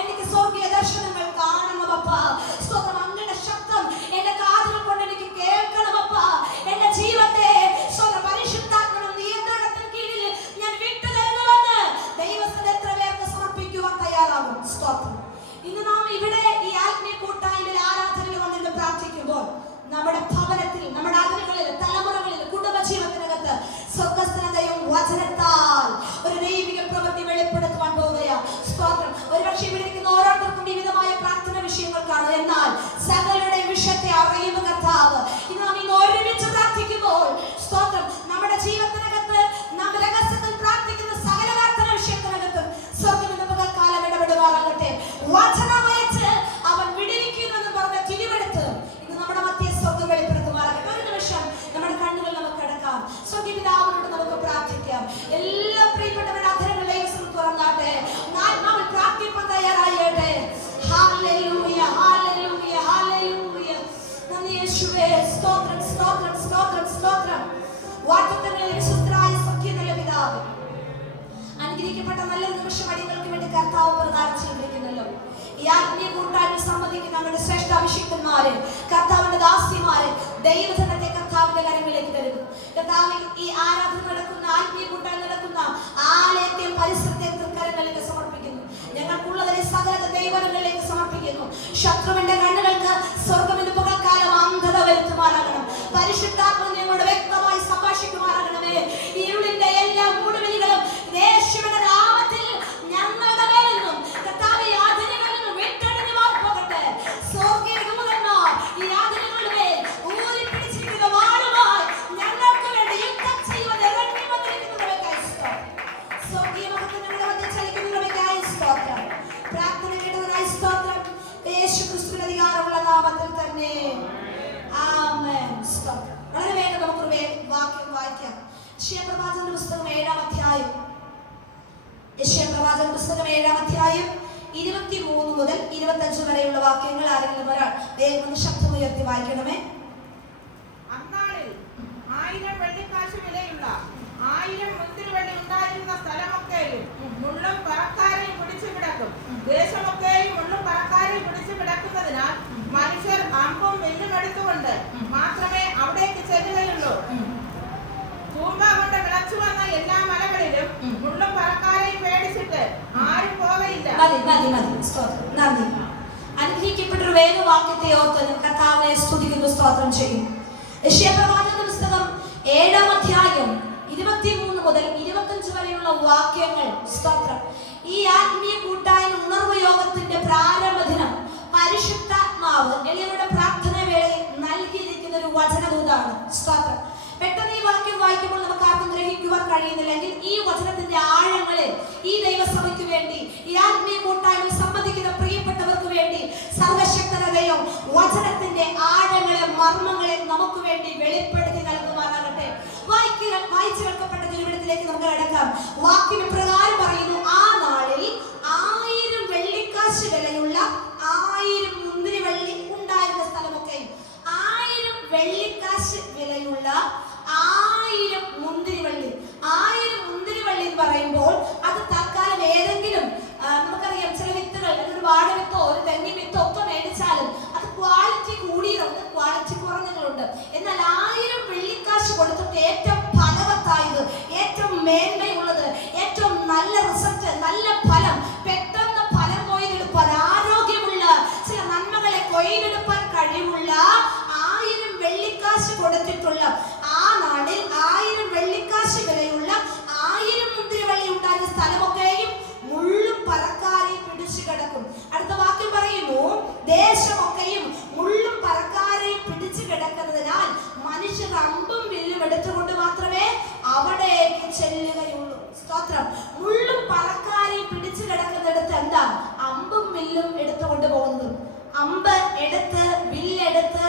എനിക്ക് സ്വർഗീയ ദർശനങ്ങൾ കാണണം അപ്പാ. സ്തോത്രം. അങ്ങയുടെ ശബ്ദം എന്റെ കാതുകൾ കൊണ്ട് എനിക്ക് കേൾക്കണം അപ്പാ. എന്റെ ജീവിതത്തെ പരിശുദ്ധാത്മ നിയന്ത്രണത്തിന് കീഴിൽ ഞാൻ വിട്ടുതരുന്നുവെന്ന് ദൈവത്തിന് എത്ര പേർക്ക് സമർപ്പിക്കുവാൻ തയ്യാറാകും. സ്തോത്രം. ഇന്ന് നാം ഇവിടെ ഈ ആത്മീയ കൂട്ടായ്മയിൽ ആരാധനയിൽ വന്നിട്ട് പ്രാർത്ഥിക്കുമ്പോൾ നമ്മുടെ ഭവനത്തിൽ, നമ്മുടെ അതിരുകളിൽ, തലമുറകളിൽ, കുടുംബജീവിതത്തിനകത്ത് സ്വർഗസ്ഥനതയും വചനത്താൽ ഒരു ദൈവിക പ്രവൃത്തി വെളിപ്പെടുത്തുവാൻ പോകുകയാ. സ്തോത്രം. ഒരുപക്ഷെ ഇവിടെ ഇരിക്കുന്ന ഓരോരുത്തർക്കും വിവിധമായ പ്രാർത്ഥന വിഷയങ്ങൾ കാണും. എന്നാൽ സകലരുടെ വിഷയത്തെ അറിയുന്ന കർത്താവ് ഇന്ന് നാം ഇന്ന് ഒരുമിച്ച് പ്രാർത്ഥിക്കുമ്പോൾ സ്തോത്രം, നമ്മുടെ ജീവിതത്തിനകത്ത് നാം രഹസ്യത്തിൽ പ്രാർത്ഥിക്കുന്ന സകല പ്രാർത്ഥന വിഷയത്തിനകത്തും സ്വർഗം എന്ന പകൽക്കാലം ഇടപെടുവാറാകട്ടെ. വചനമയച്ച് അവൻ വിടുവിക്കുമെന്ന് പറഞ്ഞ തിരുവെടുത്ത് ഇന്ന് നമ്മുടെ മധ്യ സ്വർഗം വെളിപ്പെടുത്തുവാറാകട്ടെ. ഒരു നിമിഷം നമ്മുടെ കണ്ണുകൾ നമുക്ക് അടക്കാം. സ്വർഗപിതാവിനോട് നമുക്ക് പ്രാർത്ഥിക്കാം. എല്ലാ പ്രിയപ്പെട്ടവരുടെ അധരങ്ങളെ തുറന്നാട്ടെ. നാം പ്രാർത്ഥിപ്പാൻ തയ്യാറായിട്ടെ. ഹല്ലേലൂയ, ഹല്ലേലൂയ, ഹല്ലേലൂയ. നന്ദി യേശുവേ. സ്തോത്രം, സ്തോത്രം, സ്തോത്രം, സ്തോത്രം. വാഗ്ദത്തങ്ങളിൽ വിശുദ്ധനായ സത്യമുള്ള പിതാവേ, അനുഗ്രഹിക്കപ്പെട്ട നല്ല നിമിഷം അടികൾക്ക് വേണ്ടി കർത്താവ് പ്രദാനം ചെയ്തിരിക്കുന്നല്ലോ. ഈ ആത്മീയ കൂട്ടായ്മ സംബന്ധിക്കുന്ന നമ്മുടെ ശ്രേഷ്ഠ അഭിഷിക്തന്മാരെ, കർത്താവിന്റെ ദാസിമാരെ, ദൈവജനത്തെ കർത്താവിന്റെ കരങ്ങളിലേക്ക് തരുന്നു. കർത്താവ് ഈ ആരാധന നടക്കുന്ന, ആത്മീയ കൂട്ടായ്മ നടക്കുന്ന ആലയത്തെയും പരിസരത്തെയും കരങ്ങളിലേക്ക് സമർപ്പിക്കുന്നു. ഞങ്ങൾക്കുള്ളവരെ സകല ദൈവങ്ങളിലേക്ക് സമർപ്പിക്കുന്നു. ശത്രുവിന്റെ കണ്ണുകൾക്ക് സ്വർഗമെന്ന് പകൽക്കാലം അന്ധത വരുത്തുമാറാകണം. പരിശുദ്ധാത്മ ഞങ്ങളുടെ വ്യക്തമായി സംഭാഷിക്കുമാറാകണമേ. ഇരുളിന്റെ എല്ലാ മൂടുവിളികളും യേശുവിന്റെ നാമത്തിൽ ഞങ്ങളുടെ മേലെന്നും കർത്താവേ യാതനകളിൽ നിന്നും വിട്ടൊഴിഞ്ഞു മാറിപ്പോകട്ടെ. സ്വർഗീയ ദൂതന്മാർ ഈ യാതനകളുടെ മേൽ ഊരിപ്പിടിച്ചിരിക്കുന്ന വാളുമായി ഞങ്ങൾക്ക് വേണ്ടി യുദ്ധം ചെയ്യുവാൻ ഇറങ്ങി വന്നിരിക്കുന്നവയ്ക്കായി സ്തോത്രം. സ്വർഗീയ മഹത്വങ്ങളുടെ മധ്യ ചലിക്കുന്നവയ്ക്കായി സ്തോത്രം. പ്രാർത്ഥന കേട്ടതിനായി സ്തോത്രം. യേശുക്രിസ്തുവിന്റെ അധികാരമുള്ള നാമത്തിൽ തന്നെ ആമേൻ. സ്തോത്രം. വളരെ വേഗം നമുക്കൊരു വാക്യം വായിക്കാം. യശയ്യാപ്രവാചകന്റെ പുസ്തകം 7-ാം അധ്യായം. യശയ്യാപ്രവാചകന്റെ പുസ്തകം 7-ാം അധ്യായം 23 മുതൽ 25 വരെയുള്ള വാക്യങ്ങൾ ആരെങ്കിലും ഒരാൾ വേഗം ശബ്ദമുയർത്തി വായിക്കണമേ. അന്നാളിൽ 1000 വെള്ളിക്കാശ് വിലയുള്ള 1000 മുന്തിരിവള്ളി ഉണ്ടായിരുന്ന സ്ഥലമൊക്കെയും മുള്ളും പറക്കാരെയും പിടിച്ചു കിടക്കും. ദേശമൊക്കെയും മുള്ളും പറക്കാരെയും പിടിച്ചു കിടക്കുന്നതിനാൽ മനുഷ്യർ അമ്പും വില്ലും എടുത്തുകൊണ്ട് മാത്രമേ അവിടേക്ക് ചെല്ലുകയുള്ളൂ. തൂമ്പാവ മതി. സ്തോത്രം. നന്ദി. അനുഗ്രഹിക്കപ്പെട്ടൊരു വേദവാക്യത്തെ ഓർത്ത് കർത്താവിനെ സ്തുതിക്കുന്നു, സ്തോത്രം ചെയ്യും. യെശയ്യാപ്രവാചകന്റെ പുസ്തകം 7-ാം അധ്യായം 23 മുതൽ 25 വരെയുള്ള വാക്യങ്ങൾ. സ്തോത്രം. ഈ ആത്മീയ കൂട്ടായ്മ ഉണർവ് യോഗത്തിന്റെ പ്രാരംഭ ദിനം പരിശുദ്ധാത്മാവ് എളിയവരുടെ പ്രാർത്ഥന വേളയിൽ നൽകിയിരിക്കുന്ന ഒരു വചനദൂതാണ്. സ്തോത്രം. പെട്ടെന്ന് ഈ വാക്യം വായിക്കുമ്പോൾ നമുക്ക് ആർക്കും ഗ്രഹിക്കുവാൻ കഴിയുന്നില്ലെങ്കിൽ ഈ വചനത്തിന്റെ ആഴങ്ങളിൽ ഈ ദൈവസഭയ്ക്ക് വേണ്ടി, ഈ ആത്മീയ കൂട്ടായ്മ സംബന്ധിക്കുന്ന പ്രിയപ്പെട്ടവർക്ക് വേണ്ടി സർവശക്തനതയോ വചനത്തിന്റെ ആഴങ്ങളെ, മർമ്മങ്ങളെ നമുക്ക് വേണ്ടി വെളിപ്പെടുത്തി നൽകുമാറാകട്ടെ. വായിച്ചു കേൾക്കപ്പെട്ട തിരുവചനത്തിലേക്ക് നമുക്ക് കടക്കാം. വാക്യം ഇപ്രകാരം പറയുന്നു: ആ നാളിൽ 1000 വെള്ളിക്കാശ് വിലയുള്ള 1000 മുന്തിരിവള്ളി ഉണ്ടായിരുന്ന സ്ഥലമൊക്കെ. 1000 വെള്ളിക്കാശ് വിലയുള്ള 1000 മുന്തിരിവള്ളി. 1000 മുന്തിരിവള്ളി എന്ന് പറയുമ്പോൾ അത് തൽക്കാലം ഏതെങ്കിലും നമുക്കറിയാം, ചില വിത്തുകൾ, ഒരു വാഴ വിത്തോ ഒരു തെങ്ങിൻ വിത്തോ ഒക്കെ മേടിച്ചാലും അത് ക്വാളിറ്റി കൂടിയതുണ്ട്, ക്വാളിറ്റി കുറഞ്ഞതുണ്ട്. എന്നാൽ 1000 വെള്ളിക്കാശ് കൊടുത്തിട്ട് ഏറ്റവും ഫലവത്തായത്, ഏറ്റവും മേന്മയുള്ളത്, ഏറ്റവും നല്ല റിസൾട്ട്, നല്ല ഫലം, പെട്ടെന്ന് ഫലം കൊയ്തെടുപ്പാൻ, ആരോഗ്യമുള്ള ചില നന്മകളെ കൊയ്തെടുപ്പാൻ കഴിവുള്ള 1000 വെള്ളിക്കാശ് കൊടുത്തിട്ടുള്ള ആ നാടിൽ 1000 വെള്ളിക്കാശ് വിലയുള്ള 1000 മുന്തിരിവള്ളി ഉണ്ടായിരുന്ന സ്ഥലമൊക്കെയും മുള്ളും പറക്കാരെയും പിടിച്ചു കിടക്കും. അടുത്ത വാക്യം പറയുന്നു: ദേശമൊക്കെയും മുള്ളും പറക്കാരെയും പിടിച്ചു കിടക്കുന്നതിനാൽ മനുഷ്യർ അമ്പും വില്ലും എടുത്തുകൊണ്ട് മാത്രമേ അവിടേക്ക് ചെല്ലുകയുള്ളൂ. സ്തോത്രം. മുള്ളും പറക്കാരെയും പിടിച്ചു കിടക്കുന്നിടത്ത് എന്താ? അമ്പും വില്ലും എടുത്തുകൊണ്ട് പോകുന്നത്. അമ്പ് എടുത്ത് വില്ലെടുത്ത്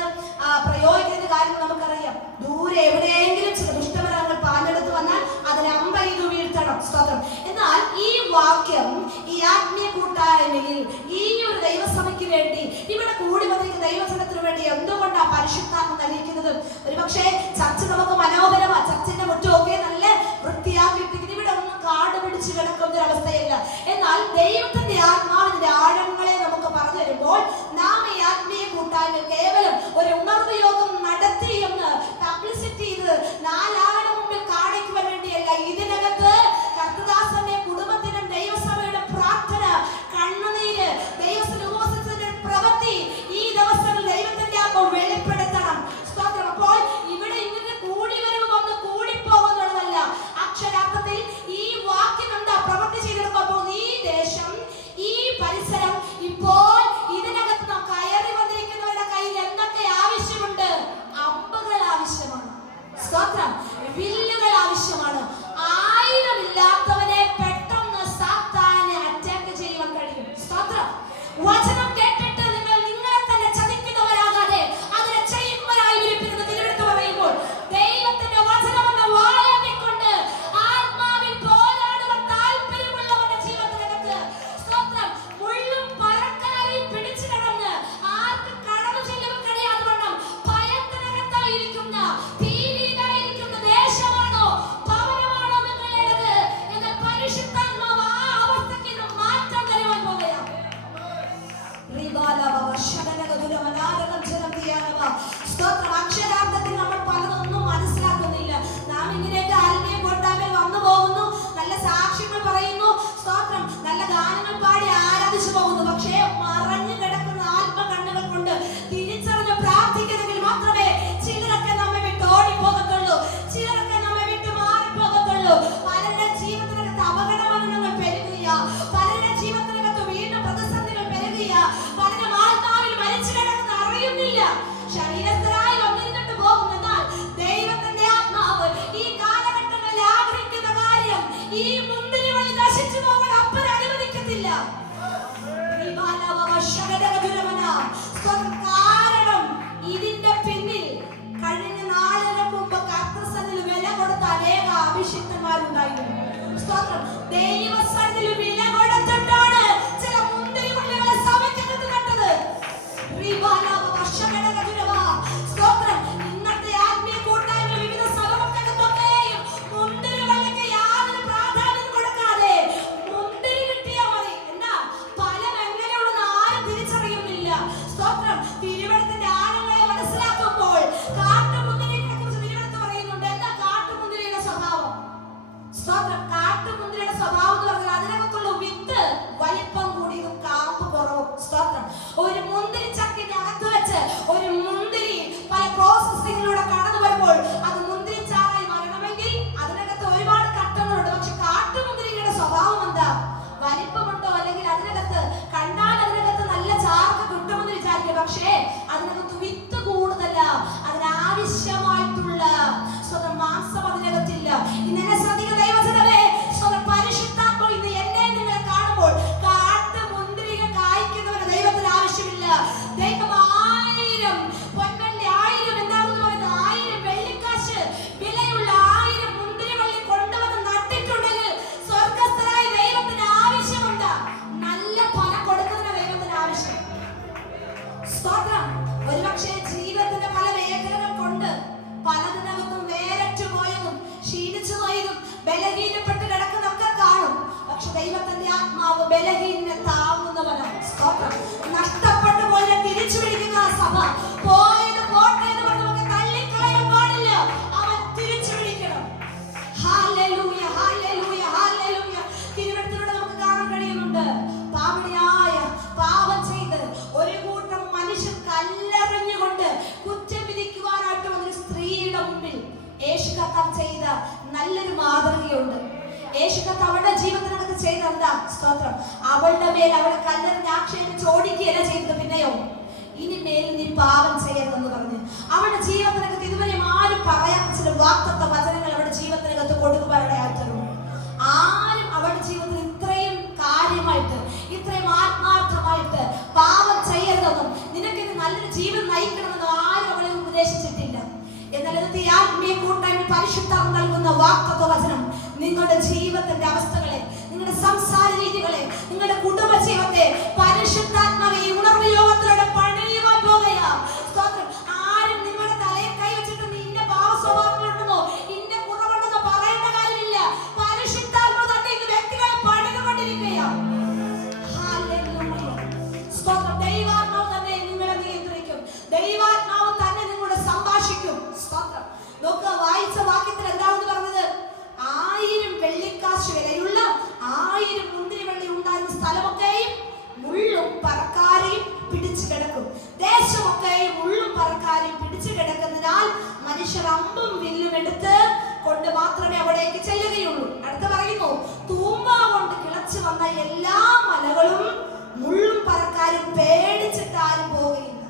പ്രയോഗിക്കുന്ന കാര്യം നമുക്കറിയാം. ദൂരെ എവിടെയെങ്കിലും ചില ദുഷ്ടമരങ്ങൾ പാഞ്ഞെടുത്ത് വന്നാൽ അതിനെ അമ്പെയ്തു വീഴ്ത്തണം. സ്തോത്രം. എന്നാൽ ഈ വാക്യം ഈ ആത്മീയ കൂട്ടായ്മയിൽ ഈ ഒരു ദൈവസഭയ്ക്ക് വേണ്ടി, ഇവിടെ കൂടി വന്നിരിക്കുന്ന ദൈവസഭത്തിന് വേണ്ടി എന്തുകൊണ്ടാണ് പരിശുദ്ധാത്മ നൽകിക്കുന്നത്? ഒരു പക്ഷേ ചർച്ച നമുക്ക് മനോഹരമാണ്, ചർച്ചിന്റെ മുറ്റമൊക്കെ നല്ല വൃത്തിയാക്കിയിട്ടിരിക്കുന്നു, ഇവിടെ ഒന്നും കാട് പിടിച്ച് കിടക്കുന്ന ഒരു അവസ്ഥയല്ല. എന്നാൽ ദൈവത്തിന്റെ ആത്മാവിന്റെ ആഴങ്ങളെ നമുക്ക് പറഞ്ഞു തരുമ്പോൾ നാം ഈ ആത്മീയ കൂട്ടായ്മ കേവലം ഒരു ഉണർവ് യോഗം നടത്തി എന്ന് പബ്ലിസിറ്റി ചെയ്ത് നാലാളുടെ മുമ്പിൽ കാണിക്കുവാൻ വേണ്ടിയല്ല. ഇതിനകത്ത് കർത്തദാസന്റെ കുടുംബത്തിനും ദൈവസഭയുടെ പ്രാർത്ഥന, കണ്ണുനീര്, ദൈവത്തിന്റെ ഉപവസത്തിന്റെ പ്രവൃത്തി ഈ ദിവസങ്ങളിൽ ദൈവത്തിന്റെ ആത്മാവ് വെളിപ്പെടുത്തണം. സ്തോത്രം. അപ്പോൾ ഇവിടെ ഇങ്ങനെ കൂടി വരുമ്പോൾ ഒന്ന് കൂടിപ്പോകുന്നുള്ളതല്ല. അക്ഷരാർത്ഥത്തിൽ ഈ വാക്യം എന്താ പ്രവൃത്തി ചെയ്തെടുക്കുമ്പോൾ ഈ ദേശം, ഈ പരിസരം, ഇപ്പോൾ ഇതിനകത്ത് നാം കയറി വന്നിരിക്കുന്നവരുടെ കയ്യിൽ എന്തൊക്കെ ആവശ്യമുണ്ട്? അമ്പുകൾ ആവശ്യമാണ്. സ്തോത്രം. വില്ലുകൾ ആവശ്യമാണ്. ആയുധമില്ലാത്തവനെ പെട്ടെന്ന് സാത്താനെ അറ്റാക്ക് ചെയ്യുവാൻ കഴിയും. സ്തോത്രം. വചനം കേട്ടിട്ട് നിങ്ങൾ നിങ്ങളെ തന്നെ ചതിക്കുന്നവരാകാതെ അതിനെ ചെയ്യുന്നവരായി വിളിപ്പിക്കുന്ന തിരുവെടുത്ത് പറയുമ്പോൾ ദൈവത്തിന്റെ വചനമെന്ന വാളെക്കൊണ്ട് ആത്മാവിൽ പോരാടുവാൻ താല്പര്യമുള്ളവരുടെ ജീവിതത്തിനകത്ത്, സ്തോത്രം, മുള്ളും പറക്കാരെയും പിടിച്ചു കിടന്ന് ആർക്ക് കടന്നു ചെല്ലുവാൻ കഴിയാതെ വണ്ണം ഭയത്തിനകത്തായിരിക്കുന്ന, ഭീതിയിലായിരിക്കുന്ന ദേശമാണോ ഭവനമാണോ നിങ്ങളുടേത്? എന്നാൽ പരിശുദ്ധാത്മാവ് ആ അവസ്ഥയ്ക്ക് മാറ്റം തരുവാൻ പോകുകയാണ്. സ്തോത്രം. അക്ഷരാർത്ഥത്തിൽ നമ്മൾ പലതൊന്നും മനസ്സിലാക്കുന്നില്ല. നാം ഇങ്ങനെയൊക്കെ ആത്മീയ കൂട്ടായ്മയിൽ വന്നു പോകുന്നു, നല്ല സാക്ഷ്യങ്ങൾ പറയുന്നു, സ്തോത്രം, നല്ല ഗാനങ്ങൾ പാടി ആരാധിച്ചു പോകുന്നു. പക്ഷേ മറഞ്ഞു കിടക്കുന്ന ആത്മകണ്ണുകൾ കൊണ്ട് തിരിച്ചറിഞ്ഞ് പ്രാർത്ഥിക്കുന്നെങ്കിൽ മാത്രമേ ചിലരൊക്കെ നമ്മെ വിട്ട് ഓടിപ്പോകത്തുള്ളൂ, ചിലരൊക്കെ നമ്മെ വിട്ട് മാറിപ്പോകത്തുള്ളൂ. പലരുടെ ജീവിതത്തിനകത്ത് അപകടമരണങ്ങൾ പെരുകുക, പലരുടെ ജീവിതത്തിനകത്ത് വീണ്ടും പ്രതിസന്ധികൾ പെരുകുക, പലരും ആത്മാവിൽ മരിച്ചു കിടക്കുന്ന അറിയുന്നില്ല. ശരീരസ്ഥരായി വന്നിരുന്നിട്ട് പോകുമെന്നാൽ ദൈവത്തിന്റെ ആത്മാവ് ഈ കാലഘട്ടങ്ങളിൽ ആഗ്രഹിക്കുന്ന കാര്യം ഈ മുന്തിരിവള്ളി നശിച്ചു പോകാൻ അപ്പൻ അനുവദിക്കത്തില്ല. കാരണം ഇതിന്റെ പിന്നിൽ കഴിഞ്ഞ നാളുകൾക്ക് മുമ്പ് കർത്തൃസന്നിധിയിൽ വില കൊടുത്ത അനേക അഭിഷിക്തന്മാരുണ്ടായിരുന്നു. സ്തോത്രം. ദൈവസന്നിധിയിൽ വില കൊടുത്തിട്ടാണ് ചില മുന്തിരിവള്ളികളെ സഭയ്ക്കകത്ത് കണ്ടത്. സ്തോത്രം. ഇന്നത്തെ ആത്മീയ കൂട്ടായ്മ വിവിധ സഭകൾക്കകത്തൊക്കെയും മുന്തിരിവള്ളിക്ക് യാതൊരു പ്രാധാന്യം കൊടുക്കാതെ മുന്തിരി കിട്ടിയാൽ മതി. എന്താ ഫലം എങ്ങനെയുള്ളതെന്ന് ആരും തിരിച്ചറിയുന്നില്ല. സ്തോത്രം. തിരുവെടുത്തിന്റെ ആഴങ്ങളെ മനസ്സിലാക്കുമ്പോൾ കാട്ടുമുന്തിരിയെ കുറിച്ച് തിരുവെടുത്ത് പറയുന്നുണ്ട്. എന്താ കാട്ടുമുന്തിരിയുടെ സ്വഭാവം? സ്തോത്രം. കാട്ടുമുന്തിരിയുടെ സ്വഭാവം എന്ന് പറഞ്ഞാൽ അതിനകത്തുള്ള ഇന്ന് എന്നെ ശ്രദ്ധിക്കുന്ന ദൈവജനമേ, പരിശുദ്ധാത്മാവ് ഇന്ന് എന്നെ നിങ്ങളെ കാണുമ്പോൾ കാട്ട് മുന്തിരിക കായ്ക്കുന്നവരുടെ ദൈവത്തിന് ആവശ്യമില്ല. ദൈവം 1000 പൊൻവെള്ളി, 1000 എന്താണെന്ന് പറയുന്നത് 1000 വെള്ളിക്കാശ് വിലയുള്ള 1000 മുന്തിരിവള്ളി കൊണ്ടുവന്ന് നട്ടിട്ടുണ്ടെങ്കിൽ സ്വർഗസ്ഥനായ ദൈവത്തിന് ആവശ്യമുണ്ട്. നല്ല ഫലം കൊടുക്കുന്നതിന് ദൈവത്തിന് ആവശ്യം. സ്തോത്രം. ഒരുപക്ഷെ ജീവിതത്തിന്റെ പല മേഖലകൾ കൊണ്ട് പലതിനകത്തും വേരറ്റു പോയതും ക്ഷീണിച്ചു പോയതും ബലഹീനപ്പെട്ട് കിടക്കുന്നൊക്കെ കാണും. പക്ഷെ ദൈവത്തിന്റെ ആത്മാവ് ബലഹീനനെ താങ്ങുന്നവനാണ്. സ്തോത്രം. നഷ്ടപ്പെട്ടു പോയ തിരിച്ചു പിടിക്കുന്ന ആ സഭ പോയത് പോട്ടെ എന്ന് പറഞ്ഞ് നമുക്ക് തള്ളിക്കളയാൻ പാടില്ല. അവൻ തിരിച്ചു പിടിക്കണം. ഹല്ലേലൂയ, ഹല്ലേലൂയ, ഹല്ലേലൂയ. തിരുവചനത്തിലൂടെ നമുക്ക് കാണാൻ കഴിയുന്നുണ്ട്. പാപിണിയായ പാപം ചെയ്ത് ഒരു കൂട്ടം മനുഷ്യർ കല്ലെറിഞ്ഞുകൊണ്ട് കുറ്റം വിധിക്കുവാനായിട്ട് ഒരു സ്ത്രീയുടെ മുമ്പിൽ യേശു കർത്താവ് ചെയ്ത നല്ലൊരു മാതൃകയുണ്ട്. യേശു കർത്താവ് അവളുടെ ജീവിതത്തിനകത്ത് ചെയ്ത എന്താ? സ്തോത്രം. അവളുടെ മേൽ അവളെ കല്ലെറിഞ്ഞ് ആക്ഷേപിച്ച് ഓടിക്കുകയല്ല ചെയ്തത്. പിന്നെയോ ഇനി മേൽ നീ പാപം ചെയ്യരുതെന്ന് പറഞ്ഞ് അവളുടെ ജീവിതത്തിനകത്ത് ഇതുവരെ ആരും പറയാത്ത ചില വാഗ്ദത്ത വചനങ്ങൾ അവളുടെ ജീവിതത്തിനകത്ത് കൊടുക്കുവാനിടയായിട്ടുണ്ട്. ആരും അവളുടെ ജീവിതത്തിൽ ഇത്രയും കാര്യമായിട്ട് ഇത്രയും ആത്മാർത്ഥമായിട്ട് പാപം ചെയ്യരുതെന്നും നിനക്ക് നല്ലൊരു ജീവിതം നയിക്കണമെന്നും ആരും അവളെ ഉപദേശിച്ചിട്ടില്ല. എന്നാൽ ഇന്നത്തെ ആത്മീയ കൂട്ടായ്മ പരിശുദ്ധാത്മ നൽകുന്ന വാഗ്ദത്ത വചനം നിങ്ങളുടെ ജീവിതത്തിന്റെ അവസ്ഥകളെ, നിങ്ങളുടെ സംസാര രീതികളെ, നിങ്ങളുടെ കുടുംബ ജീവിതത്തെ പരിശുദ്ധാത്മാവ് ഈ ഉണർവ് യോഗത്തിലൂടെ പണിയുവാൻ പോകുകയാ. സ്തോത്രം. ആരും നിങ്ങളുടെ തലയിൽ കൈ വെച്ചിട്ട് നിന്റെ പാവ സ്വഭാവങ്ങളുണ്ടെന്നോ ഇന്റെ കുറവുണ്ടെന്നോ പറയേണ്ട കാര്യമില്ല. പരിശുദ്ധാത്മാവ് തന്നെ ഈ വ്യക്തികളെ പണിതുകൊണ്ടിരിക്കുകയാണ്. സ്തോത്രം. ദൈവാത്മാവ് തന്നെ നിങ്ങളെ നിയന്ത്രിക്കും. ദൈവാത്മാവ് തന്നെ നിങ്ങളോട് സംഭാഷിക്കും. സ്തോത്രം. നോക്കുക, വായിച്ച വാക്യത്തിൽ എന്താണെന്ന് പറഞ്ഞത്? 1000 വെള്ളിക്കാശ് വിലയുള്ള 1000 മുന്തിരിവള്ളി ഉണ്ടായിരുന്ന സ്ഥലമൊക്കെയും മുള്ളും പറക്കാരെയും പിടിച്ചു കിടക്കും. ദേശമൊക്കെയും മുള്ളും പറക്കാരെയും പിടിച്ചു കിടക്കുന്നതിനാൽ മനുഷ്യർ അമ്പും വില്ലും എടുത്ത് കൊണ്ട് മാത്രമേ അവിടേക്ക് ചെല്ലുകയുള്ളൂ. അടുത്ത് പറയുന്നു, തൂമ്പ കൊണ്ട് കിളച്ചു വന്ന എല്ലാ മലകളും മുള്ളും പറക്കാരും പേടിച്ചിട്ട് ആരും പോവുകയില്ല.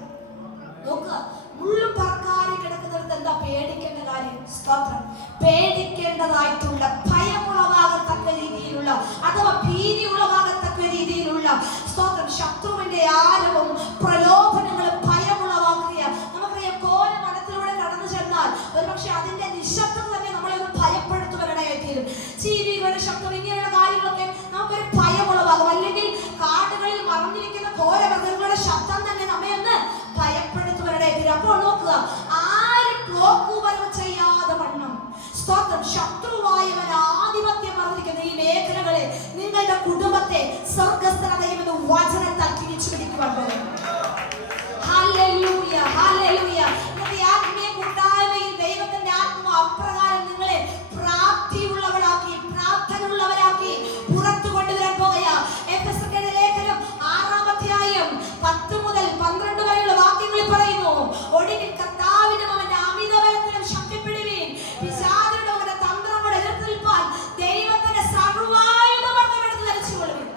നോക്കുക, മുള്ളും പറക്കാരും കിടക്കുന്നിടത്ത് എന്താ പേടിക്കേണ്ട കാര്യം? സ്തോത്രം. പേടിക്കേണ്ടതായിട്ടുള്ള ഭയമുളവാകത്തക്ക രീതിയിലുള്ള അഥവാ ഭീതി ഉളവാകത്തക്ക രീതിയിലുള്ള സ്തോത്രം ശത്രുവിന്റെ ആരവവും പ്രലോഭനങ്ങളും ഭയമുളവാക്കുക. നമുക്കറിയാം, കോല വനത്തിലൂടെ കടന്നു ചെന്നാൽ ഒരുപക്ഷെ അതിന്റെ നിശബ്ദത തന്നെ നമ്മളെ ഒന്ന് ഭയപ്പെടുത്തുവാനായി തീരും. ജീവികളുടെ ശബ്ദം, ഇങ്ങനെയുള്ള കാര്യങ്ങളൊക്കെ നമുക്കൊരു ഭയമുളവാകും. അല്ലെങ്കിൽ കാടുകളിൽ മറഞ്ഞിരിക്കുന്ന ഘോരമൃഗങ്ങളുടെ ശബ്ദം തന്നെ നമ്മെ ഒന്ന് ഭയപ്പെടുത്തുവാനായി തീരും. അപ്പോൾ നോക്കുക, ആരും പോക്കുവരവ് ചെയ്യാതെ വണ്ണം സ്തോത്രം ശത്രുവായവൻ ആധിപത്യം പറഞ്ഞിരിക്കുന്ന ഈ മേഖലകളെ, നിങ്ങളുടെ കുടുംബത്തെ സ്വർഗ്ഗസ്ഥനായ വചനത്താൽ തിരിച്ചു പിടിക്കുവാൻ പോകും. Hallelujah, hallelujah. ഇന്നത്തെ ആത്മീയ കൂട്ടായ്മയിൽ ദൈവത്തിന്റെ ആത്മാവ് അപ്രകാരം നിങ്ങളെ പ്രാപ്തിയുള്ളവരാക്കി, പ്രാർത്ഥനയുള്ളവരാക്കി പുറത്തു കൊണ്ടുവരാൻ പോകുകയാ. എഫെസ്യരുടെ ലേഖനം 6-ാം അധ്യായം 10 മുതൽ 12 വരെയുള്ള വാക്യങ്ങളിൽ പറയുന്നു, ഒടുവിൽ കർത്താവിനും അവന്റെ അമിതബലത്തിനും ശക്തിപ്പെടുവീൻ. പിശാചിന്റെ അവന്റെ തന്ത്രങ്ങളോട് എതിർത്ത് നിൽപ്പാൻ ദൈവത്തിന്റെ സർവ്വായുധവർഗ്ഗം എടുത്ത് ധരിച്ചുകൊള്ളുവിൻ.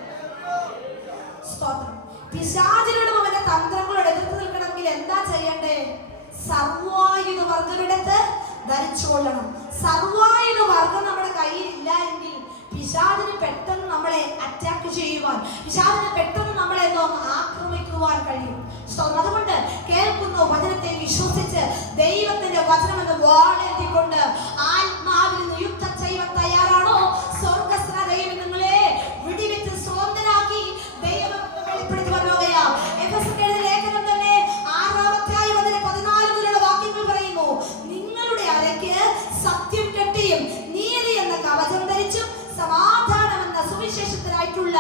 സ്തോത്രം. പിശാചിനോടും അവന്റെ തന്ത്രങ്ങളോട് എതിർത്ത് നിൽക്കണമെങ്കിൽ എന്താ ചെയ്യണ്ടേ? സർവ്വായുധ വർഗ്ഗം എടുത്ത് ധരിച്ചുകൊള്ളണം. സർവ്വായുധ വർഗ്ഗം നമ്മുടെ കയ്യിൽ ഇല്ല എങ്കിൽ പിശാചിന് പെട്ടെന്ന് നമ്മളെ അറ്റാക്ക് ചെയ്യുവാൻ, പിശാചിന് പെട്ടെന്ന് നമ്മളെ ആക്രമിക്കുവാൻ കഴിയും. അതുകൊണ്ട് കേൾക്കുന്ന വചനത്തെ വിശ്വസിച്ച് ദൈവത്തിന്റെ വചനം എന്ന് വാളെത്തിക്കൊണ്ട് ആത്മാവിൽ നിന്ന് യുദ്ധം ചെയ്യാൻ തയ്യാറാണോ? സ്വർഗ്ഗസ്ഥനായ ദൈവം നിങ്ങളെ വിടിവിച്ച് സ്വതന്ത്രരാക്കി ദൈവം വെളിപ്പെടുത്തുവാൻ പോകുകയാ. എഫെസ്യരുടെ ലേഖനം തന്നെ 6-ാം അധ്യായം 14 മുതലുള്ള വാക്യങ്ങൾ പറയുന്നു, നിങ്ങളുടെ അരയ്ക്ക് സത്യം കെട്ടിയും നീതി എന്ന കവചം ധരിച്ചും സമാധാനം എന്ന സുവിശേഷത്തിനായിട്ടുള്ള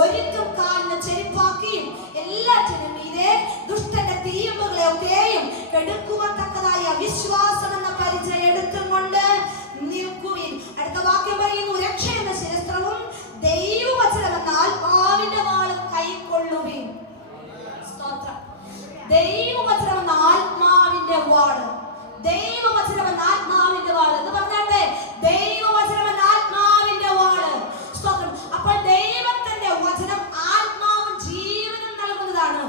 ഒരുക്കം കാലിന് ചെരുപ്പാക്കിയും എല്ലാറ്റിനും മീതെ ദുഷ്ടന്റെ തീയമ്പുകളെ ഒക്കെയും കെടുക്കുവാൻ തക്കതായ വിശ്വാസം എന്ന പരിചയം എടുത്തും കൊണ്ട് നിൽക്കുവിൻ. അടുത്ത വാക്യം പറയുന്നു, രക്ഷ എന്ന ശിരസ്ത്രവും ദൈവവചനം എന്ന ആത്മാവിന്റെ വാളും കൈക്കൊള്ളുവിൻ. സ്തോത്രം. ദൈവവചനം എന്ന ആത്മാവിന്റെ വാള്, ദൈവവചനം എന്ന ആത്മാവിന്റെ വാള് എന്ന് പറഞ്ഞാട്ടെ, ദൈവവചനം എന്ന ആത്മാവിന്റെ വാള്. സ്തോത്രം. അപ്പോൾ ദൈവത്തിന്റെ വചനം ആത്മാവും ജീവനും നൽകുന്നതാണ്.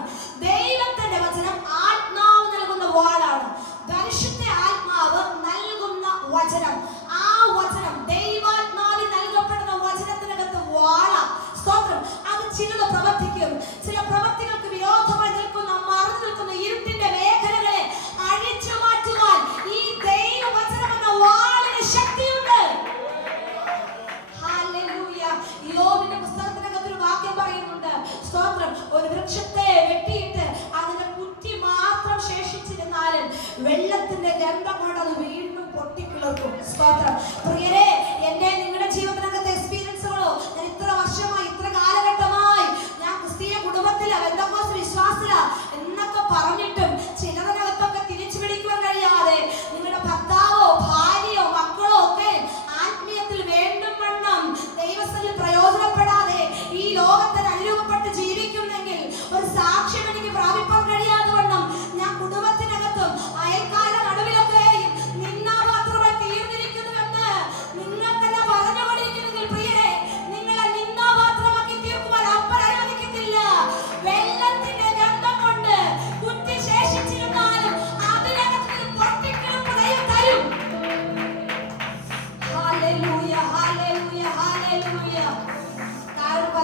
ദൈവത്തിന്റെ വചനം ആത്മാവ് നൽകുന്ന വാളാണ്. പരിശുദ്ധ ആത്മാവ്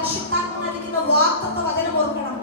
പരിശുദ്ധാത്മ നൽകുന്ന വാഗ്ദത്ത വചനം ഓർക്കണം.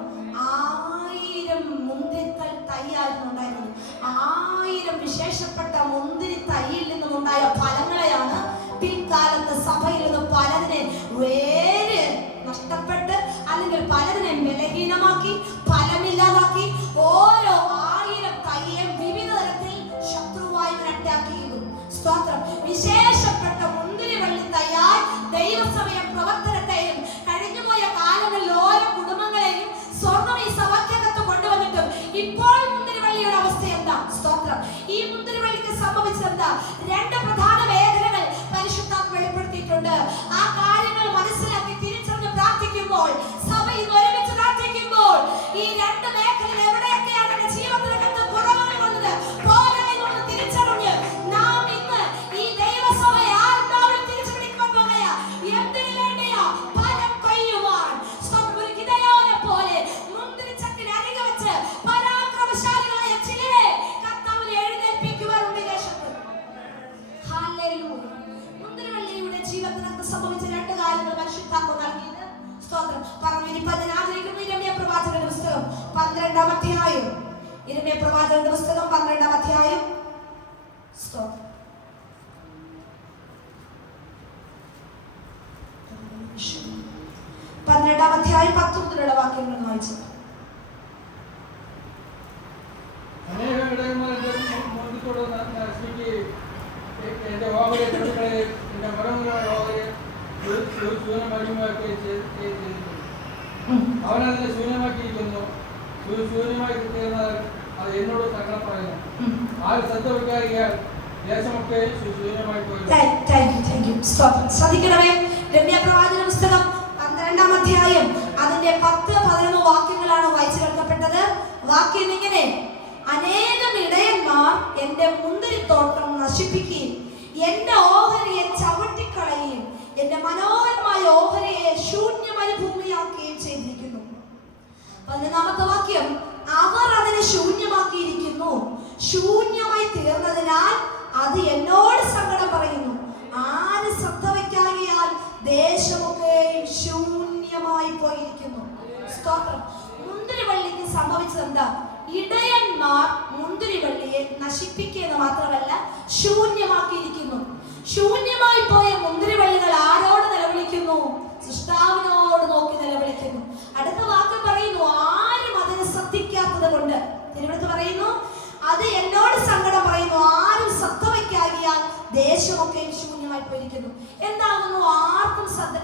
1000 മുന്തിരിത്തൈ തൈയായിരുന്നു ഉണ്ടായിരുന്നത്. 1000 വിശേഷപ്പെട്ട മുന്തിരി തൈയിൽ നിന്നുണ്ടായ ഫലങ്ങളെയാണ് പിൽക്കാലത്ത് സഭയിൽ നിന്ന് പലതിനെ വേര് നഷ്ടപ്പെട്ട് അല്ലെങ്കിൽ പലതിനെ ബലഹീനമാക്കി ഫലമില്ലാതാക്കി ഓരോ 1000 തൈയെ വിവിധ തരത്തിൽ ശത്രുവായി അറ്റാക്ക് ചെയ്തു. സ്തോത്രം. വിശേഷപ്പെട്ട മുന്തിരി വള്ളി തയ്യായി ദൈവസമയം പ്രവർത്തനത്തെയും കഴിഞ്ഞുപോയ കാലങ്ങളിൽ ഓരോ കുടുംബങ്ങളെയും സ്വർണ്ണം ഈ സഭയ്ക്കകത്ത് കൊണ്ടുവന്നിട്ടും ഇപ്പോൾ മുന്തിരിവള്ളിയുടെ അവസ്ഥ എന്താ? സ്തോത്രം. ഈ മുന്തിരിവള്ളിക്ക് സംഭവിച്ചെന്താ? 2 പ്രധാന മേഖലകൾ പരിശുദ്ധാത്മ വെളിപ്പെടുത്തിയിട്ടുണ്ട്. ആ കാര്യങ്ങൾ മനസ്സിലാക്കി തിരിച്ചറിഞ്ഞ് പ്രാർത്ഥിക്കുമ്പോൾ, സഭ ഇന്ന് ഒരുമിച്ച് പ്രാർത്ഥിക്കുമ്പോൾ, ഈ 2 മേഖലയിൽ എവിടെയൊക്കെയാണ് നമ്മുടെ ജീവിതത്തിനകത്ത് കുറവുകൾ വന്നത്, പോരായ്മകൾ തിരിച്ചറിഞ്ഞ് നാം ഇന്ന് ഈ ദൈവസഭയെ ആത്മാവിൽ തിരിച്ചു പിടിക്കാൻ പോകുകയാ. എന്തിനു വേണ്ടിയാ? ഫലം കൊയ്യുവാൻ. ഒരു ഗിദെയോനെ പോലെ മുന്തിരിച്ചക്കിന് അരികെ വെച്ച് പരാക്രമശാലികളായ ചിലരെ കർത്താവിനെ എഴുന്നേൽപ്പിക്കുവാനുണ്ട് ഈ ദേശത്ത്. ഹല്ലേലൂയ. മുന്തിരിവള്ളിയുടെ ജീവിതത്തിനകത്ത് സംഭവിച്ച 2 കാര്യങ്ങൾ പരിശുദ്ധാത്മ നൽകിയത്. സ്തോത്രം. പറഞ്ഞു ആഗ്രഹിക്കുന്നു. ഇരമ്യാ പ്രവാചകന്റെ പുസ്തകം 12-ാം അധ്യായം. ഇരമ്യാ പ്രവാചകന്റെ പുസ്തകം 12-ാം അധ്യായം. സ്തോത്രം. 12-ാം അധ്യായം 10 മുതലുള്ള വാക്യങ്ങൾ വായിച്ചു. എന്റെ ഓഹരി എന്റെ മരമുള്ള ഓഹരി അവനതിനെ ശൂന്യമാക്കിയിരിക്കുന്നു. ശൂന്യമായി തീർന്നാൽ അത് എന്നോട് സങ്കടം പറയുന്നു. ആര് ശ്രദ്ധ വയ്ക്കാറിയാൽ ദേശമൊക്കെ ശൂന്യമായി പോയി. ശ്രദ്ധിക്കണമേ. രമ്യ പ്രവാചന പുസ്തകം 12-ാം അധ്യായം അതിന്റെ 10-11 വാക്യങ്ങളാണ് വായിച്ചു കേൾക്കപ്പെട്ടത്. വാക്യം ഇങ്ങനെ: അനേകം ഇടയന്മാർ എന്റെ മുന്തിരിത്തോട്ടം നശിപ്പിക്കുകയും എന്റെ ഓഹരിയെ ചവിട്ടിക്കളയുകയും എന്റെ മനോഹരമായ ഓഹരിയെ ശൂന്യമരുഭൂമിയാക്കുകയും ചെയ്തിരിക്കുന്നു. 11-ാമത്തെ വാക്യം: അവർ അതിനെ ശൂന്യമാക്കിയിരിക്കുന്നു. ശൂന്യമായി തീർന്നതിനാൽ അത് എന്നോട് സങ്കടം പറയുന്നു. ആര് ശ്രദ്ധ വയ്ക്കാകിയാൽ ദേശമൊക്കെ ശൂന്യമായി പോയിരിക്കുന്നു. സ്തോത്രം. മുന്തിരിവള്ളിക്ക് സംഭവിച്ചത് എന്താ? ഇടയന്മാർ മുന്തിരിവള്ളിയെ നശിപ്പിക്കുക മാത്രമല്ല ശൂന്യമാക്കിയിരിക്കുന്നു. ശൂന്യമായി പോയ മുന്തിരിവള്ളികൾ ആരോട് നിലവിളിക്കുന്നു? സൃഷ്ടാവിനോട് നോക്കി നിലവിളിക്കുന്നു. അടുത്ത വാക്ക് പറയുന്നു, ആരും അതിനെ ശ്രദ്ധിക്കാത്തത് കൊണ്ട്. തിരുവനന്തപുരത്ത് പറയുന്നു, അത് എന്നോട് സങ്കടം പറയുന്നു. ആരും ശ്രദ്ധ വയ്ക്കാകിയാൽ ദേശമൊക്കെ ശൂന്യമായി പോയിരിക്കുന്നു. എന്താകുന്നു? ആർക്കും ശ്രദ്ധ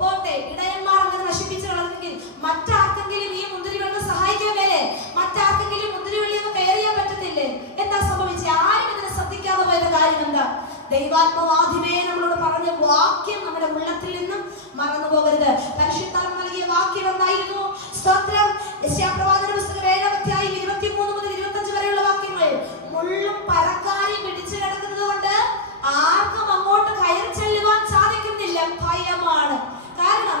പോട്ടെ. ഇടയന്മാർ അങ്ങനെ നശിപ്പിച്ചു കളഞ്ഞെങ്കിൽ മറ്റാർക്കെങ്കിലും ഈ മുന്തിരിവള്ളി സഹായിക്കാൻ മേലെ മറ്റാർക്കെങ്കിലും മുന്തിരിവള്ളി ഒന്ന് കയറിയാൻ പറ്റത്തില്ലേ? എന്താ സംഭവിച്ചത്? ആരും ഇതിനെ ശ്രദ്ധിക്കാതെ പോയത് കാര്യം എന്താ? ദൈവാത്മാവാദ്യമേ നമ്മളോട് പറഞ്ഞ വാക്യം നമ്മുടെ ഉള്ളത്തിൽ നിന്നും മറന്നു പോകരുത്. പരിശുദ്ധാത്മ നൽകിയ വാക്യം എന്തായിരുന്നു? സ്തോത്രം. യെശയ്യാപ്രവാചന പുസ്തകം 7-ാം അധ്യായം 23 മുതൽ 25 വരെയുള്ള വാക്യങ്ങൾ: മുള്ളും പരക്കാരെയും പിടിച്ചു കിടക്കുന്നത് കൊണ്ട് ആർക്കും അങ്ങോട്ട് കയറി ചെല്ലുവാൻ സാധിക്കുന്നില്ല. ഭയമാണ്. കാരണം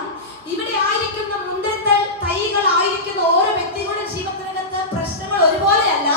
ഇവിടെ ആയിരിക്കുന്ന തൈകളായിരിക്കുന്ന ഓരോ വ്യക്തികളുടെ ജീവിതത്തിനകത്ത് പ്രശ്നങ്ങൾ ഒരുപോലെയല്ല.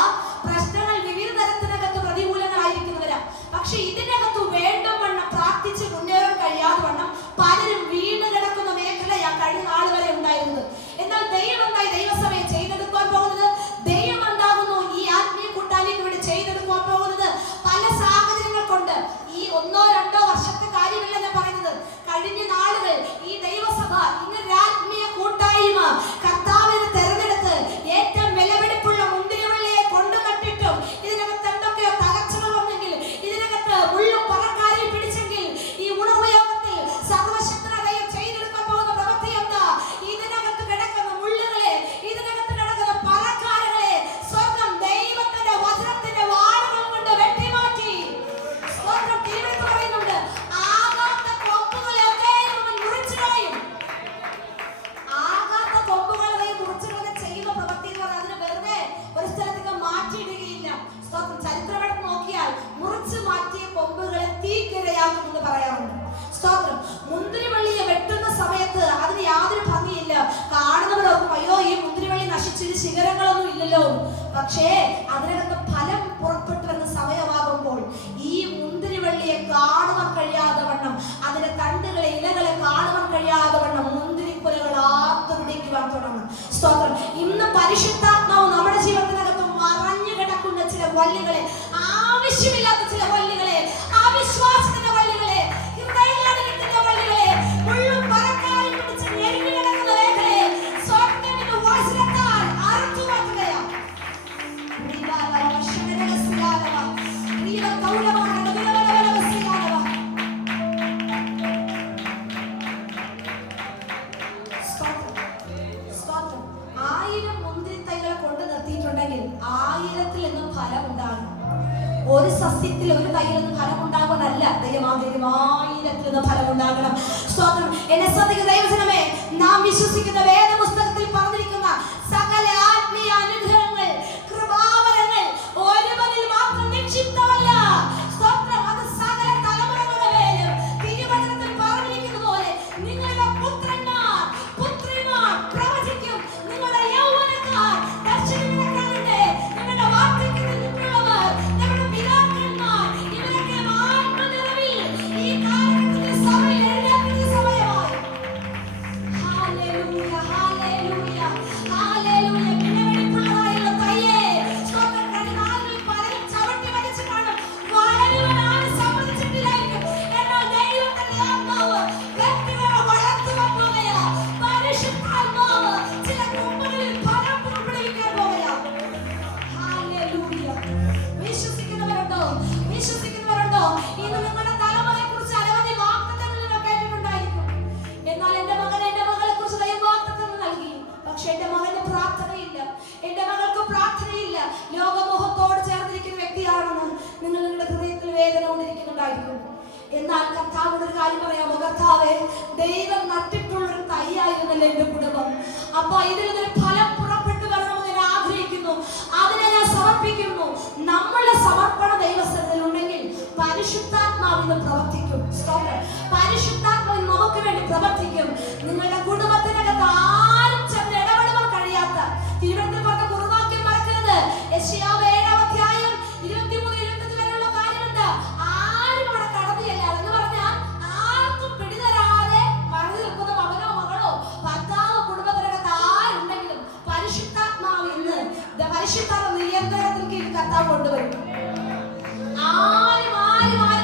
പ്രശ്നങ്ങൾ വിവിധ തരത്തിനകത്ത് പ്രതികൂലങ്ങളായിരിക്കുന്നവരാ. പക്ഷെ ഇതിനകത്ത് വേണ്ടവണ്ണം പ്രാർത്ഥിച്ച് മുന്നേറാൻ കഴിയാതെ വണ്ണം പലരും വീണ് കിടക്കുന്ന മേഖലയാ കഴിഞ്ഞ നാൾ വരെ ഉണ്ടായിരുന്നത്. എന്നാൽ ദൈവം എന്തായി ദൈവസഭയെ ചെയ്തെടുക്കാൻ പോകുന്നത്? ദൈവം എന്താകുന്നു ഈ ആത്മീയ കൂട്ടായ്മയ്ക്ക് ഇവിടെ ചെയ്തെടുക്കാൻ പോകുന്നത്? പല സാഹചര്യങ്ങൾ കൊണ്ട് ഈ 1-2 വർഷത്തെ കാര്യമല്ല ഞാൻ പറയുന്നത്. കഴിഞ്ഞ നാളുകൾ ഈ ദൈവസഭ ഇങ്ങനെ ആത്മീയ കൂട്ടായ്മ കർത്താവിനെ തെരഞ്ഞെടുത്ത് ഏറ്റവും വിലപിടിപ്പുള്ള മുന്തിരിവള്ളിയെ കൊണ്ടു നട്ടിട്ടും ഇതിനകത്ത് എന്തൊക്കെയോ തകർച്ചകൾ വന്നെങ്കിൽ, ഇതിനകത്ത് മുള്ളും പറക്കാരെയും പിടിച്ചെങ്കിൽ, ഈ ഉണർവയോഗത്തിൽ സർവശക്തനായ ചെയ്തെടുക്കാൻ പോകുന്ന പ്രവൃത്തി എന്താ? ഇതിനകത്ത് കിടക്കുന്ന മുള്ളുകളെ, ഇതിനകത്ത് കിടക്കുന്ന പറക്കാരങ്ങളെ സ്വർഗം ദൈവത്തിന്റെ വചനത്തിന്റെ വാളുകൾ കൊണ്ട് വെട്ടിമാറ്റി. സ്വർഗം തിരുവെടുത്ത് പറയുന്നുണ്ട്, ആകാത്ത കൊമ്പുകളെയൊക്കെ അവൻ മുറിച്ചു കളയും. ആകാത്ത കൊമ്പുകളെ മുറിച്ചു കളഞ്ഞ ചെയ്യുന്ന പ്രവൃത്തി എന്ന് പറഞ്ഞാൽ അതിന് വെറുതെ ഒരു സ്ഥലത്തേക്ക് മാറ്റിയിടുകയില്ല. സ്തോത്രം. ചരിത്രമെടുത്ത് നോക്കിയാൽ മുറിച്ചു മാറ്റിയ കൊമ്പുകളെ തീക്കിരയാക്കുമെന്ന് പറയാറുണ്ട്. സ്തോത്രം. മുന്തിരിവള്ളിയെ വെട്ടുന്ന സമയത്ത് അതിന് യാതൊരു ഭംഗിയില്ല. കാണുന്നവരൊക്കെ അയ്യോ ഈ മുന്തിരിവള്ളി നശിച്ചിട്ട് ശിഖരങ്ങളൊന്നും ഇല്ലല്ലോ. പക്ഷേ അതിനകത്ത് ഫലം പുറപ്പെട്ടു വന്ന സമയമാകുമ്പോൾ ഈ മുന്തിരിവള്ളിയെ കാണുവാൻ കഴിയാതെ വണ്ണം, അതിന്റെ തണ്ടുകളെ ഇലകളെ കാണുവാൻ കഴിയാതെ വണ്ണം മുന്തിരിക്കുലകൾ വള്ളികളെ, ആവശ്യമില്ലാത്ത ചില വള്ളികളെ, അവിശ്വാസത്തിന്റെ വള്ളികളെ, ഹൃദയാഘാതത്തിന്റെ വള്ളികളെ, മുള്ളും പറക്കാരും പിടിച്ച് ഞെരുങ്ങി കിടക്കുന്ന മേഖലയെ സ്വർഗ്ഗത്തിന്റെ വചനത്താൽ അറുത്തു മാറ്റുകയാ. സ്തോത്രം. 1000 മുന്തിരിത്തൈകളെ കൊണ്ട് നിർത്തിയിട്ടുണ്ടെങ്കിൽ 1000-ൽ നിന്നും ഫലം ഉണ്ടാകും. ഒരു സസ്യത്തിൽ ഒരു തൈയിൽ നിന്ന് ഫലം ഉണ്ടാകുന്നതല്ല ദൈവമാഗ്രഹം, 1000-ൽ നിന്ന് ഫലം ഉണ്ടാകണം. സ്തോത്രം. എന്നെ ശ്രദ്ധിക്കുന്ന ദൈവജനമേ, നാം വിശ്വസിക്കുന്ന വേദപുസ്തകത്തിൽ പറഞ്ഞിരിക്കുന്ന സകല ആത്മീയ അനുഗ്രഹങ്ങൾ, കൃപാവരങ്ങൾ ഒരുവനിൽ മാത്രം നിക്ഷിപ്തമല്ല. സ്തോത്രം. അത് സകല തലമുറകളുടെ മേലും തിരുവചനത്തിൽ പറഞ്ഞിരിക്കുന്ന പോലെ നിങ്ങളുടെ പുത്രന്മാർ പുത്രിമാർ പ്രവചിക്കും, നിങ്ങളുടെ യൗവനക്കാർ ദർശനങ്ങളെ കാണട്ടെ, നിങ്ങളുടെ വാർദ്ധക്യത്തിൽ നിന്നുള്ളവർ, നിങ്ങളുടെ പിതാക്കന്മാർ, ഇവരൊക്കെ ആത്മനിറവിൽ ഈ കാലഘട്ടത്തിൽ സഭയിൽ എഴുന്നേൽക്കുന്ന സമയമായി. ഹല്ലേലൂയ, ഹല്ലേലൂയ, ഹല്ലേലൂയ. വിലപിടിപ്പുള്ളതായുള്ള തൈയെ, സ്തോത്രം. കർത്താവിൽ പലരും ചവിട്ടി വലിച്ചു കാണും, വളരുവാനാണ് സമ്മതിച്ചിട്ടില്ലായിരിക്കും. എന്നാൽ ദൈവത്തിന്റെ ആത്മാവ് വ്യക്തികളെ വളർത്തുവാൻ പോവുകയാ. പരിശുദ്ധാത്മാവ് ചില കുടുംബങ്ങളിൽ ഫലം പുറപ്പെടുവിക്കാൻ പോവുകയാ. ഹല്ലേലൂയ. വിശ്വസിക്കുന്നവരുണ്ടോ? വിശ്വസിക്കുന്നവരുണ്ടോ? ഇന്ന് നിങ്ങളുടെ തലമുറയെക്കുറിച്ച് അനവധി വാഗ്ദത്തങ്ങൾ നിങ്ങൾ കേട്ടിട്ടുണ്ടായിരിക്കും. എന്നാൽ എന്റെ മകളെ കുറിച്ച് ദൈവം വാഗ്ദത്തങ്ങൾ നൽകി. പക്ഷെ എന്റെ മകന് പ്രാർത്ഥനയില്ല, എന്റെ മകൾക്ക് പ്രാർത്ഥനയില്ല, ലോകമോഹത്തോട് ചേർന്നിരിക്കുന്ന വ്യക്തിയാണെന്ന് നിങ്ങൾ നിങ്ങളുടെ ഹൃദയത്തിൽ വേദന കൊണ്ടിരിക്കുന്നുണ്ടായിരിക്കും. എന്നാൽ കർത്താവോട് ഒരു കാര്യം പറയാമോ? കർത്താവേ, ദൈവം നട്ടിട്ടുള്ളൊരു തൈയായിരുന്നല്ലോ എന്റെ കുടുംബം. അപ്പൊ ഇതിൽ നിന്നൊരു ഫലം പുറപ്പെട്ടു വരണമെന്ന് ഞാൻ ആഗ്രഹിക്കുന്നു. അതിനെ ഞാൻ സമർപ്പിക്കുന്നു. നമ്മളുടെ സമർപ്പണ ദൈവസ്ഥലത്തിൽ ഉണ്ടെങ്കിൽ പരിശുദ്ധാത്മാവിന് പ്രവർത്തിക്കും. പരിശുദ്ധാത്മാവിന് നമുക്ക് വേണ്ടി പ്രവർത്തിക്കും. നിങ്ങളുടെ കുടുംബത്തിനകത്ത് ആരും ചെന്ന് ഇടപെടുവാൻ കഴിയാത്ത, തിരുവനന്തപുരത്ത് പറഞ്ഞ കുറുവാക്യം മറക്കരുത്. യെശയ്യാവ് 7-ാം അധ്യായം 23-25 വരെയുള്ള കാര്യമുണ്ട്. ആരും അവിടെ കടന്നില്ല എന്ന് പറഞ്ഞാൽ ആർക്കും പിടിതരാതെ മറന്നു നിൽക്കുന്ന മകനോ മകളോ ഭർത്താവോ കുടുംബത്തിനകത്ത് ആരുണ്ടെങ്കിലും പരിശുദ്ധാത്മാവ് ഇന്ന് പരിശുദ്ധാത്മ നിയന്ത്രണത്തിൽ കീഴിൽ കർത്താവ് കൊണ്ടുവരും. ആരും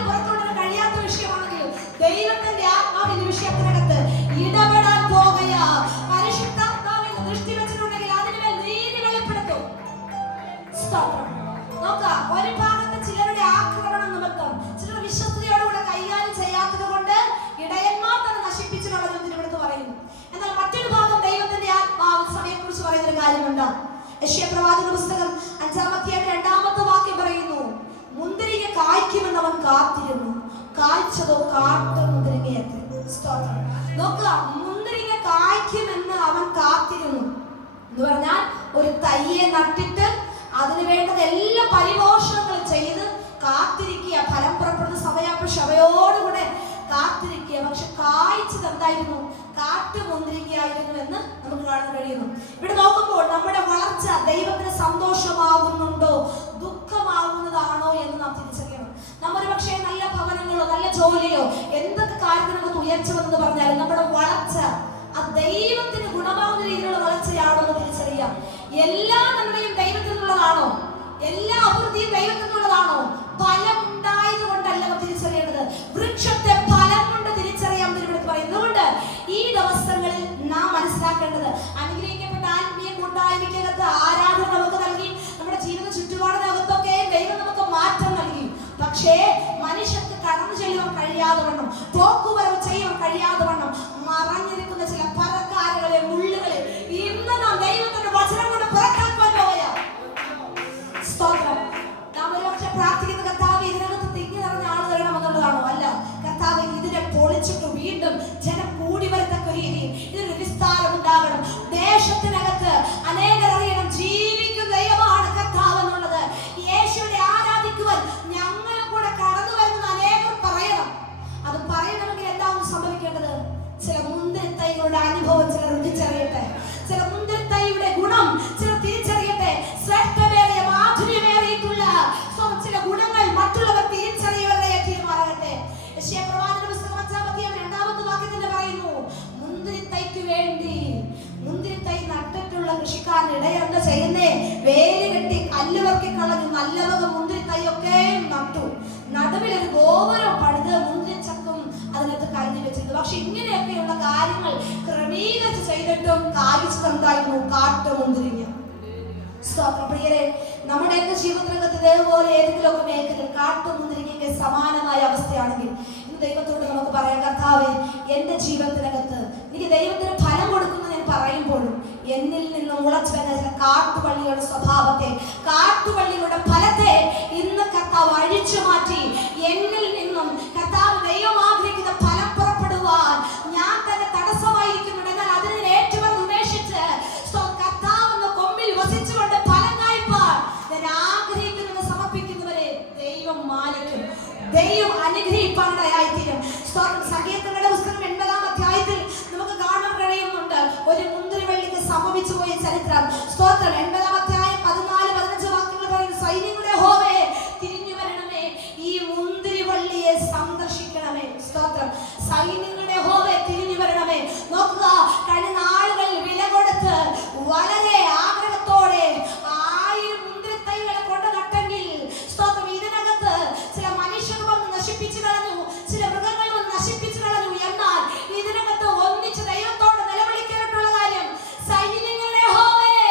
പുറത്തുകൊണ്ടുവരാൻ കഴിയാത്ത വിഷയമാണെങ്കിലും ദൈവത്തിന്റെ ആത്മാവിന്റെ വിഷയത്തിനകത്ത് ഇടപെടാൻ പോകുകയാ. പരിശുദ്ധാത്മാവിൽ ദൃഷ്ടി വെച്ചിട്ടുണ്ടെങ്കിൽ അതിനുമേൽ നീതി വെളിപ്പെടുത്തും. സ്തോത്രം. നോക്കാം, ഒരു ഭാഗത്ത് ചിലരുടെ ആക്രമണം നിമിത്തം ചിലർ വിശ്വസ്തയോടുകൂടെ കൈകാര്യം ചെയ്യാത്തത് കൊണ്ട് ഇടയന്മാർ തന്നെ നശിപ്പിച്ചു കളഞ്ഞു ഇവിടുത്തെ പറയുന്നു. എന്നാൽ മറ്റൊരു ഭാഗം ദൈവത്തിന്റെ ആത്മാവ് സഭയെക്കുറിച്ച് പറയുന്നൊരു കാര്യമുണ്ട്. യെശയ്യാ പ്രവാചക പുസ്തകം 5-ാം അധ്യായം 2-ാമത്തെ വാക്യം പറയുന്നു, മുന്തിരിങ്ങ കായ്ക്കുമെന്ന് അവൻ കാത്തിരുന്നു, കായ്ച്ചതോ കാട്ട മുന്തിരിങ്ങയത്രേ. സ്തോത്രം. നോക്കുക, മുന്തിരിങ്ങ കായ്ക്കുമെന്ന് അവൻ കാത്തിരുന്നു എന്ന് പറഞ്ഞാൽ ഒരു തയ്യെ നട്ടിട്ട് അതിന് വേണ്ടത് എല്ലാ പരിപോഷണങ്ങളും ചെയ്ത് കാത്തിരിക്കുക. ഫലം പുറപ്പെടുന്ന സമയപ്പോൾ ശവയോടുകൂടെ കാത്തിരിക്കുക. പക്ഷെ കായ്ച്ചത് എന്തായിരുന്നു? കാട്ടുമുന്തിരിങ്ങയായിരുന്നു എന്ന് നമുക്ക് കാണാൻ കഴിയുന്നു. ഇവിടെ നോക്കുമ്പോൾ നമ്മുടെ വളർച്ച ദൈവത്തിന് സന്തോഷമാകുന്നുണ്ടോ ദുഃഖമാകുന്നതാണോ എന്ന് നാം തിരിച്ചറിയണം. നമ്മൊരു പക്ഷേ നല്ല ഭവനങ്ങളോ നല്ല ജോലിയോ എന്തൊക്കെ കാര്യത്തിനകത്ത് ഉയർച്ച വന്നെന്ന് പറഞ്ഞാലും നമ്മുടെ വളർച്ച അത് ദൈവത്തിന് ഗുണമാകുന്ന രീതിയിലുള്ള വളർച്ചയാണോ എന്ന് തിരിച്ചറിയാം. എല്ലാ നന്മയും ദൈവത്തിൽ നിന്നുള്ളതാണോ? എല്ലാ അഭിവൃദ്ധിയും ദൈവത്തിൽ നിന്നുള്ളതാണോ? ഫലം ഉണ്ടായത് കൊണ്ടല്ല തിരിച്ചറിയേണ്ടത്, വൃക്ഷത്തെ ഫലം കൊണ്ട് തിരിച്ചറിയാമെന്ന് ഇവിടെ പറയുന്നതുകൊണ്ട് ഈ ദിവസങ്ങളിൽ നാം മനസ്സിലാക്കേണ്ടത് അനുഗ്രഹിക്കപ്പെട്ട ആത്മീയ കൂട്ടായ്മയ്ക്കകത്ത് ആരാധന നമുക്ക് നൽകി, നമ്മുടെ ജീവിത ചുറ്റുപാടിനകത്തൊക്കെ ദൈവം നമുക്ക് മാറ്റം നൽകി. പക്ഷേ മനുഷ്യർക്ക് കടന്നു ചെല്ലുവാൻ കഴിയാതെ വണ്ണം, പോക്കുവരവ് ചെയ്യുവാൻ കഴിയാതെ വണ്ണം മറഞ്ഞിരിക്കുന്ന ചില പരക്കാരുകളെ മുള്ളുകളെ ഇന്ന് നാം ദൈവത്തിന്റെ വചനം കൊണ്ട് പുറത്താക്കാൻ പോവുകയാ. സ്തോത്രം. നാം ഒരുപക്ഷെ പ്രാർത്ഥിക്കുന്ന കർത്താവ് ഇതിനകത്ത് തിങ്ങി നിറഞ്ഞ ആൾ തരണമെന്നുള്ളതാണോ? അല്ല. കർത്താവ് ഇതിനെ പൊളിച്ചിട്ട് വീണ്ടും ജനം കൂടി വരത്തക്ക രീതിയിൽ ഇതിനൊരു വിസ്താരം ഉണ്ടാകണം. ദേശത്തിനകത്ത് അനേകർ അറിയണം ജീവിക്കുന്ന ദൈവമാണ് കർത്താവ് എന്നുള്ളത്. യേശുവിനെ ആരാധിക്കുവാൻ ഞങ്ങളും കൂടെ കടന്നു വരുന്നത് അനേകർ പറയണം. അത് പറയണമെങ്കിൽ എന്താണ് സംഭവിക്കേണ്ടത്? ചില മുന്തിരിത്തൈകളുടെ ഒരു ഗോപുരം പണിത് മുന്തിരിച്ചക്കും അതിനകത്ത് കരുതി വെച്ചിരുന്നു. പക്ഷെ ഇങ്ങനെയൊക്കെയുള്ള കാര്യങ്ങൾ ക്രമീകരിച്ച് ചെയ്തിട്ടും കായ്ച്ചതെന്തായിരുന്നു? കാട്ടുമുന്തിരിങ്ങ. പ്രിയരെ, നമ്മുടെയൊക്കെ ജീവിതത്തിനകത്ത് ഇതേപോലെ ഏതെങ്കിലുമൊക്കെ മേഖലയിൽ കാട്ടുമുന്തിരിങ്ങയ്ക്ക് സമാനമായ അവസ്ഥയാണെങ്കിൽ ഇന്ന് ദൈവത്തോട് നമുക്ക് പറയാം, കർത്താവേ, എന്റെ ജീവിതത്തിനകത്ത് എനിക്ക് ദൈവത്തിന് ഫലം കൊടുക്കുന്നു ഞാൻ പറയുമ്പോഴും എന്നിൽ നിന്ന് മുളച്ചു വരുന്ന ചില കാട്ടുപള്ളിയുടെ സ്വഭാവത്തെ, കാട്ടുപള്ളിയുടെ ഫലത്തെ ഇന്ന് കർത്താവ് അഴിച്ചു മാറ്റി എന്നിൽ നിന്നും കർത്താവ് ദൈവം ആഗ്രഹിക്കുന്ന ഫലം പുറപ്പെടുവാൻ ഞാൻ തന്നെ തടസ്സമായിരിക്കുന്നുണ്ട്. എന്നാൽ അതിനെ ഏറ്റവും ഉപേക്ഷിച്ച് കർത്താവെന്ന കൊമ്പിൽ വസിച്ചുകൊണ്ട് ഫലം കായ്പാൻ ഞാൻ ആഗ്രഹിക്കുന്നത് സമർപ്പിക്കുന്നവരെ ദൈവം മാനിക്കും, ദൈവം അനുഗ്രഹിപ്പാനിടയായിത്തീരും. സങ്കീർത്തനങ്ങളുടെ പുസ്തകം 80-ാം അധ്യായത്തിൽ നമുക്ക് കാണാൻ കഴിയുന്നുണ്ട് ഒരു മുന്തിരിവള്ളിക്ക് സംഭവിച്ചു പോയ ചരിത്രം. സ്തോത്രം. 80-ാം അധ്യായം 14-15 വാക്യങ്ങൾ പറയുന്നു, സൈന്യങ്ങളുടെ യഹോവേ തിരിഞ്ഞു വരണമേ, ഈ മുന്തിരിവള്ളിയെ സന്ദർശിക്കണമേ. സ്തോത്രം. സൈന്യങ്ങളുടെ യഹോവേ തിരിഞ്ഞു വരണമേ. നോക്കുക, കഴിഞ്ഞ നാളുകളിൽ വില കൊടുത്ത് വളരെ ആഗ്രഹത്തോടെ 1000 മുന്തിരിത്തൈകളെ കൊണ്ട് നട്ടെങ്കിൽ സ്തോത്രം ഇതിനകത്ത് ചില മനുഷ്യർ വന്ന് നശിപ്പിച്ചു കളഞ്ഞു, ചില മൃഗങ്ങൾ വന്ന് നശിപ്പിച്ചു കളഞ്ഞു. എന്നാൽ ഇതിനകത്ത് ഒന്നിച്ച് ദൈവത്തോട് നിലവിളിക്കാനുള്ള കാര്യം, സൈന്യങ്ങളുടെ യഹോവേ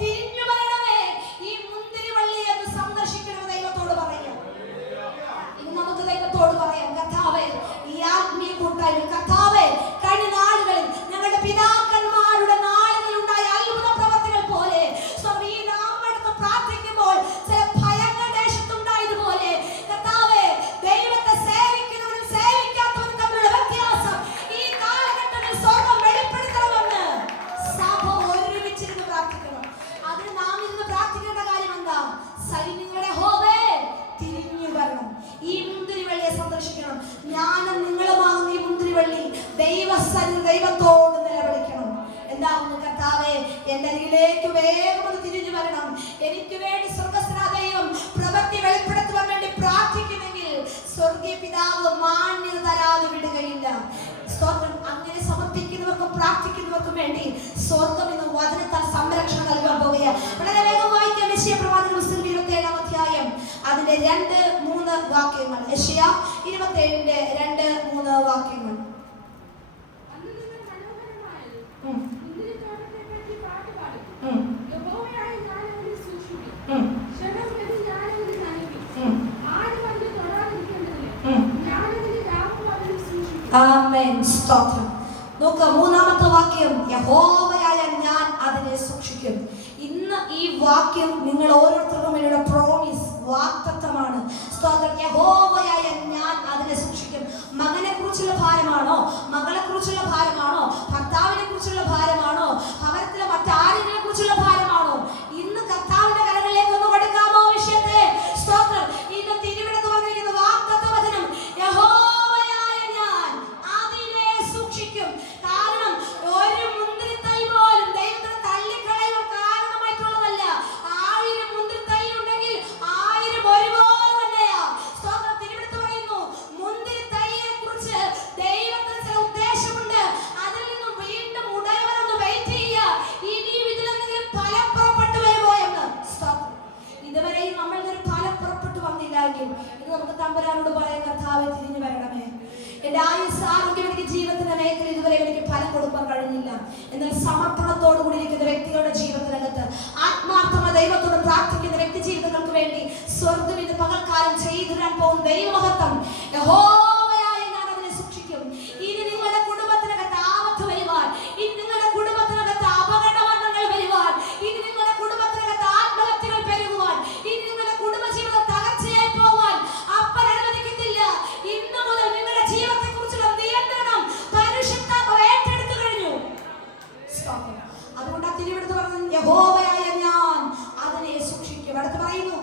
തിരിഞ്ഞു വരണമേ, ഈ മുന്തിരിവള്ളിയെ സന്ദർശിക്കണമെന്ന് ദൈവത്തോട് പറയാം. ഇനി നമുക്ക് ദൈവത്തോട് പറയാം, കർത്താവേ, ഈ ആത്മീയ കൂട്ടായ്മ കർത്താവേ, കഴിഞ്ഞ നാളുകളിൽ ഞങ്ങളുടെ പിതാക്കന്മാരുടെ നാളുകളിൽ ഉണ്ടായ അത്ഭുത പ്രവർത്തികൾ പോലെ ഈ നാം എടുത്ത് പ്രാർത്ഥിക്കുമ്പോൾ ചില ഭയങ്ങൾ ദേശത്തുണ്ടായതുപോലെ കർത്താവേ, ദൈവത്തെ സേവിക്കുന്നവരും സേവിക്കാത്തവരും തമ്മിലുള്ള വ്യത്യാസം ഈ കാലഘട്ടത്തിൽ സ്വർഗ്ഗം വെളിപ്പെടുത്തണമെന്ന് സഭ ഒരുമിച്ചിരുന്ന് പ്രാർത്ഥിക്കണം. അതിന് നാം ഇന്ന് പ്രാർത്ഥിക്കേണ്ട കാര്യം എന്താ? സൈന്യങ്ങളുടെ യഹോവേ തിരിഞ്ഞു വരണം, ഈ മുന്തിരിവള്ളിയെ സന്ദർശിക്കണം. ഞാനും നിങ്ങളുമാകുന്ന ഈ മുന്തിരിവള്ളി ദൈവത്തോട് നിലവിളിക്കണം. എന്താകുന്നു? കർത്താവേ, എന്റെ അരികിലേക്ക് വേഗം തിരിഞ്ഞു വരണം. എനിക്ക് വേണ്ടി സ്വർഗ്ഗസ്ഥനായ ദൈവം പ്രവൃത്തി വെളിപ്പെടുത്തുവാൻ വേണ്ടി പ്രാർത്ഥിക്കുമെങ്കിൽ സ്വർഗീയ പിതാവ് മാന്യത തരാതെ വിടുകയില്ല. സ്തോത്രം. അങ്ങനെ സമർപ്പിക്കുന്നവർക്കും പ്രാർത്ഥിക്കുന്നവർക്കും വേണ്ടി സ്വർഗം ഇന്ന് വചനത്താൽ സംരക്ഷണം നൽകാൻ പോകുകയാണ്. വളരെ വേഗം വായിക്കാം. യെശയ്യാ പ്രവാചക പുസ്തകം 27-ാം അധ്യായം അതിന്റെ 2-3 വാക്യങ്ങൾ. യെശയ്യാ 27-ന്റെ 2-3 വാക്യങ്ങൾ. ആമേൻ. സ്തോത്രം. നോക്കുക, 3-ാമത്തെ വാക്യം, യഹോവയായ ഞാൻ അതിനെ സൂക്ഷിക്കും. ഇന്ന് ഈ വാക്യം നിങ്ങൾ ഓരോരുത്തർക്കും വേണ്ടിയുള്ള പ്രോമിസ്, വാഗ്ദത്തമാണ്. സ്തോത്രം. യഹോവയായ ഞാൻ അതിനെ സൂക്ഷിക്കും. മകനെ കുറിച്ചുള്ള ഭാരമാണോ? മകളെ കുറിച്ചുള്ള ഭാരമാണോ? ഭർത്താവിനെ കുറിച്ചുള്ള ഭാരമാണോ? ഭവനത്തിലെ മറ്റാരെങ്കിലും കുറിച്ചുള്ള ഭാരമാണോ? ഇന്ന് കർത്താവിന്റെ കരങ്ങളിലേക്ക് ഒന്ന് കൊടുക്കാമോ വിഷയത്തെ? സ്തോത്രം. ഇന്ന് തിരുവനന്തപുരത്ത് പറഞ്ഞിരിക്കുന്ന വാഗ്ദത്ത വചനം, യഹോവയായ ഞാൻ അതിനെ സൂക്ഷിക്കും. കാരണം ഒരു മുന്തിരിത്തൈ പോലും ദൈവത്തിന് തള്ളിക്കളയുവാൻ കാരണമായിട്ടുള്ളതല്ല. 1000 മുന്തിരിത്തൈ ഉണ്ടെങ്കിൽ 1000 ഒരുപോലെ തന്നെയാ. സ്തോത്രം. തിരുവനന്തപുരത്ത് പറയുന്നു, മുന്തിരിത്തൈയെ കുറിച്ച് ദൈവത്തിന് ചില ഉദ്ദേശമുണ്ട്. അതിൽ നിന്നും വീണ്ടും ഉടയവരൊന്ന് വെയിറ്റ് ചെയ്യുക, ഇനിയും ഇതിലെന്തെങ്കിലും ഫലം പുറപ്പെട്ടു വരുമോ എന്ന്. സ്തോത്രം. ഇതുവരെയും നമ്മൾക്കൊരു ഫലം പുറപ്പെട്ടു വന്നില്ലെങ്കിൽ ഇത് നമുക്ക് തമ്പുരാനോട് പറയാൻ, കർത്താവേ തിരിഞ്ഞു വരണമേ, എന്റെ ആയുസ് ആരോഗ്യം എനിക്ക് ജീവിതത്തിന്റെ മേഖല ഇതുവരെ എനിക്ക് ഫലം കൊടുക്കാൻ കഴിഞ്ഞില്ല. എന്നാൽ സമർപ്പണത്തോടു കൂടി ഇരിക്കുന്ന വ്യക്തികളുടെ ജീവിതത്തിനകത്ത് ആത്മാർത്ഥമായ ദൈവത്തോട് പ്രാർത്ഥിക്കുന്ന വ്യക്തി ജീവിതങ്ങൾക്ക് വേണ്ടി സ്വർഗ്ഗം ഇന്ന് പകൽക്കാലം ചെയ്തു തരാൻ പോകുന്ന ദൈവമഹത്വം, യഹോവയായ ഞാൻ അതിനെ സൂക്ഷിക്കും. ഇനി നിങ്ങളുടെ കുടുംബത്തിനകത്ത് ആപത്ത് വരുവാൻ, ഇനി നിങ്ങളുടെ കുടുംബത്തിനകത്ത് അപകടമരണങ്ങൾ വരുവാൻ, ഇനി നിങ്ങളുടെ കുടുംബത്തിനകത്ത് ആത്മഹത്യകൾ പെരുകുവാൻ, ഇനി നിങ്ങളുടെ കുടുംബജീവിതം തകർച്ചയായി പോവാൻ അപ്പൻ അനുവദിക്കത്തില്ല. ഇന്ന് മുതൽ നിങ്ങളുടെ ജീവിതത്തെ കുറിച്ചുള്ള നിയന്ത്രണം പരിശുദ്ധാത്മാവ് ഏറ്റെടുത്തു കഴിഞ്ഞു. അതുകൊണ്ട് തിരുവെടുത്ത് പറഞ്ഞു, യഹോവയായ ഞാൻ അതിനെ സൂക്ഷിക്കും. അടുത്ത് പറയുന്നു,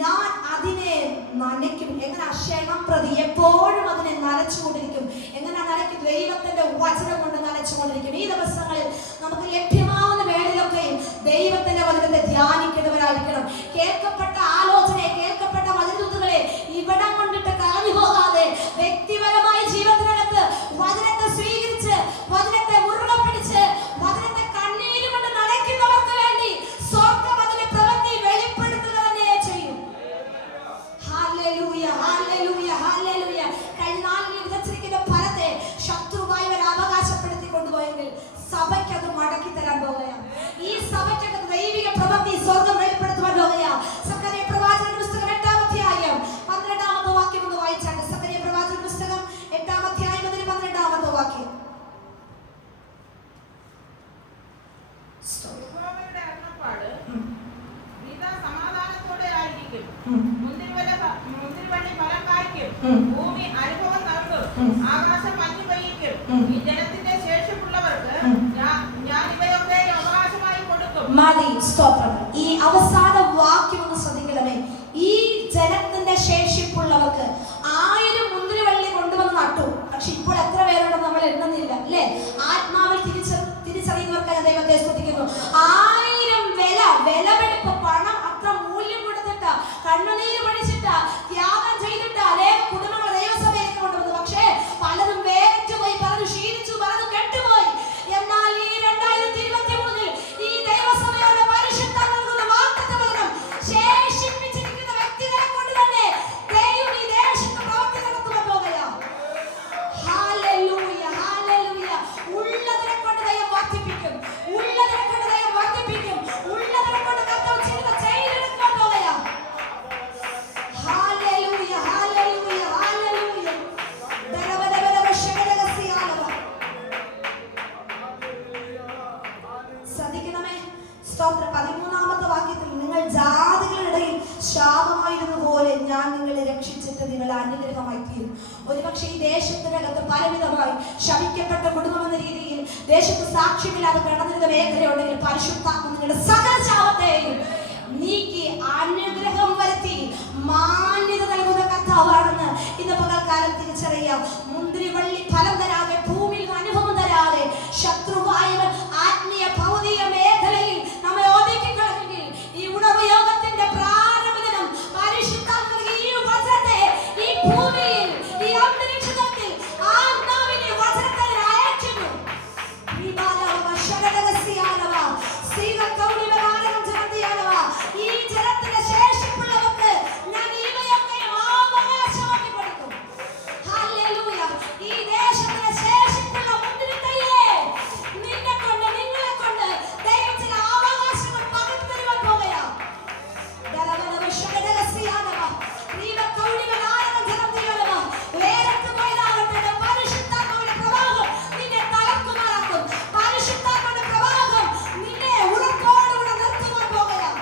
ഞാൻ അതിനെ നനയ്ക്കും. എങ്ങനെ? ക്ഷണം പ്രതി എപ്പോഴും അതിനെ നനച്ചുകൊണ്ടിരിക്കും. എങ്ങനെ നനയ്ക്കും? ദൈവത്തിന്റെ വചനം കൊണ്ട് നനച്ചുകൊണ്ടിരിക്കും. ഈ ദിവസങ്ങളിൽ നമുക്ക് ലഭ്യമാവുന്ന വേളയിലൊക്കെയും ദൈവത്തിന്റെ വചനത്തെ ധ്യാനിക്കുന്നവരായിരിക്കണം. കേൾക്കപ്പെട്ട ആലോചനയെ, കേൾക്കപ്പെട്ട വചനദൂതുകളെ ഇവിടം കൊണ്ടിട്ട് കളഞ്ഞു പോകാതെ വ്യക്തിപരമായ ജീവിതത്തിനകത്ത് വചനത്തെ സ്വീകരിച്ച്, വചനത്തെ മുറുകെ പിടിച്ച്, വചനത്തെ കണ്ണീരുകൊണ്ട് നനയ്ക്കുന്നവർക്ക് വേണ്ടി സ്വർഗ്ഗം അതിന്റെ പ്രവൃത്തി വെളിപ്പെടുത്തുക തന്നെ ചെയ്യും. ഹല്ലേലൂയ, ഹല്ലേലൂയ, ഹല്ലേലൂയ. ഭൂമി അനുഭവം നൽകും, ആകാശം മഞ്ഞ് പെയ്യിക്കും. ഈ ജനത്തിന്റെ ശേഷിപ്പുള്ളവർക്ക് ഞാൻ ഇവയൊക്കെ അവകാശമായി കൊടുക്കും. മതി, സ്തോത്രം. ഈ അവസാന വാക്യം ഒന്ന് ശ്രദ്ധിക്കണമേ. ഈ ജനത്തിന്റെ ശേഷിപ്പുള്ളവർക്ക് 1000 മുന്തിരിവള്ളി കൊണ്ടുവന്ന് നട്ടു. പക്ഷെ ഇപ്പോൾ എത്ര പേരുണ്ടെന്ന് നമ്മൾ എണ്ണുന്നില്ല, അല്ലേ? ആത്മാവിൽ തിരിച്ചറിയുന്നവർക്ക് ദൈവത്തെ സ്തുതിക്കുന്നു. 1000 വിലപിടിപ്പ് പണം അത്ര മൂല്യം കൊടുത്തിട്ട് കണ്ണുനീര് പഠിച്ചിട്ട് ത്യാഗം ചെയ്തിട്ട് അനേക കുടുംബങ്ങൾ ദൈവസഭയിലേക്ക് കൊണ്ടുവന്നു. പക്ഷേ പലരും വേറ്റുപോയി, പലരും ക്ഷീണിച്ചു, പലരും കെട്ടുപോയി. എന്നാൽ ഈ 2023 ഈ ദൈവസഭയുടെ പരിശുദ്ധം നൽകുന്ന വാഗ്ദത്തം ശേഷിപ്പിച്ചിരിക്കുന്ന വ്യക്തികളെ കൊണ്ട് തന്നെ ദൈവം ഈ ദേശത്ത് പ്രവർത്തി നടത്തുവാൻ പോകുകയാണ്. ഹല്ലേലൂയ, ഹല്ലേലൂയ. ഉള്ളതിനെ കൊണ്ട് ദൈവം വർദ്ധിപ്പിക്കും, ഉള്ളതിനെ കൊണ്ട് ദൈവം വർദ്ധിപ്പിക്കും, ഉള്ളതിനെ കൊണ്ട് കർത്താവ് ചെയ്തെടുക്കാൻ പോകുകയാണ്. ഹല്ലേലൂയ, ഹല്ലേലൂയ, ഹല്ലേലൂയ. ശ്രദ്ധിക്കണമേ. സ്തോത്രം. 13-ാമത്തെ വാക്യത്തിൽ നിങ്ങൾ ജാതികളുടെ ഇടയിൽ ശാപമായിരുന്ന പോലെ ഞാൻ നിങ്ങളെ രക്ഷിച്ചിട്ട് നിങ്ങൾ അനുഗ്രഹമായി തീരും. ഒരുപക്ഷെ ഈ ദേശത്തിനകത്ത് പലവിധമായി ശപിക്കപ്പെട്ട കുടുംബം എന്ന രീതിയിൽ ദേശത്ത് സാക്ഷ്യമില്ലാതെ കടന്നിരുന്ന മേഖലയുണ്ടെങ്കിൽ പരിശുദ്ധാത്മ നിങ്ങളുടെ സകല ശാപത്തെയും നീക്കി അനുഗ്രഹം വരുത്തി മാന്യത നൽകുന്ന കർത്താവാണെന്ന് ഇന്ന് പകൽക്കാലം തിരിച്ചറിയാം. മുന്തിരിവള്ളി ഫലം തരാതെ, ഭൂമിയിൽ അനുഭവം തരാതെ ശത്രുവായവൻ ആത്മീയ ഭൗതിക മേഖലയിൽ നമ്മെ ഒതുക്കിക്കളഞ്ഞെങ്കിൽ ഈ ഉണർവ് യോഗത്തിന്റെ പ്രാരംഭദിനം പരിശുദ്ധാത്മാവിന്റെ ഈ വചനത്തെ ഈ ഭൂമിയിൽ, ഈ അന്തരീക്ഷത്തിൽ ആത്മാവിന്റെ വചനത്തെ അയക്കുന്നു. ഈ ജനത്തിന്റെ ശേഷിപ്പുള്ളവർക്ക് ഞാൻ ഇവയൊക്കെ അവകാശമാക്കി കൊടുക്കും. ഹല്ലേലൂയ. ഈ ദേശത്തിന്റെ ശേഷിപ്പുള്ള മുന്തിരിത്തൈയെ നിന്നെ കൊണ്ട്, നിങ്ങളെ കൊണ്ട് ദൈവം ചില അവകാശങ്ങൾ പകർന്നു തരുവാൻ പോകുകയാണ്. വേറെത്തുപോയതാകട്ടെ പരിശുദ്ധാത്മാവിന്റെ പ്രവാഹം നിന്നെ തളർത്തുമാറാക്കും. പരിശുദ്ധാത്മാവിന്റെ പ്രവാഹം നിന്നെ ഉറപ്പോടുകൂടെ നിർത്തുവാൻ പോകുകയാണ്.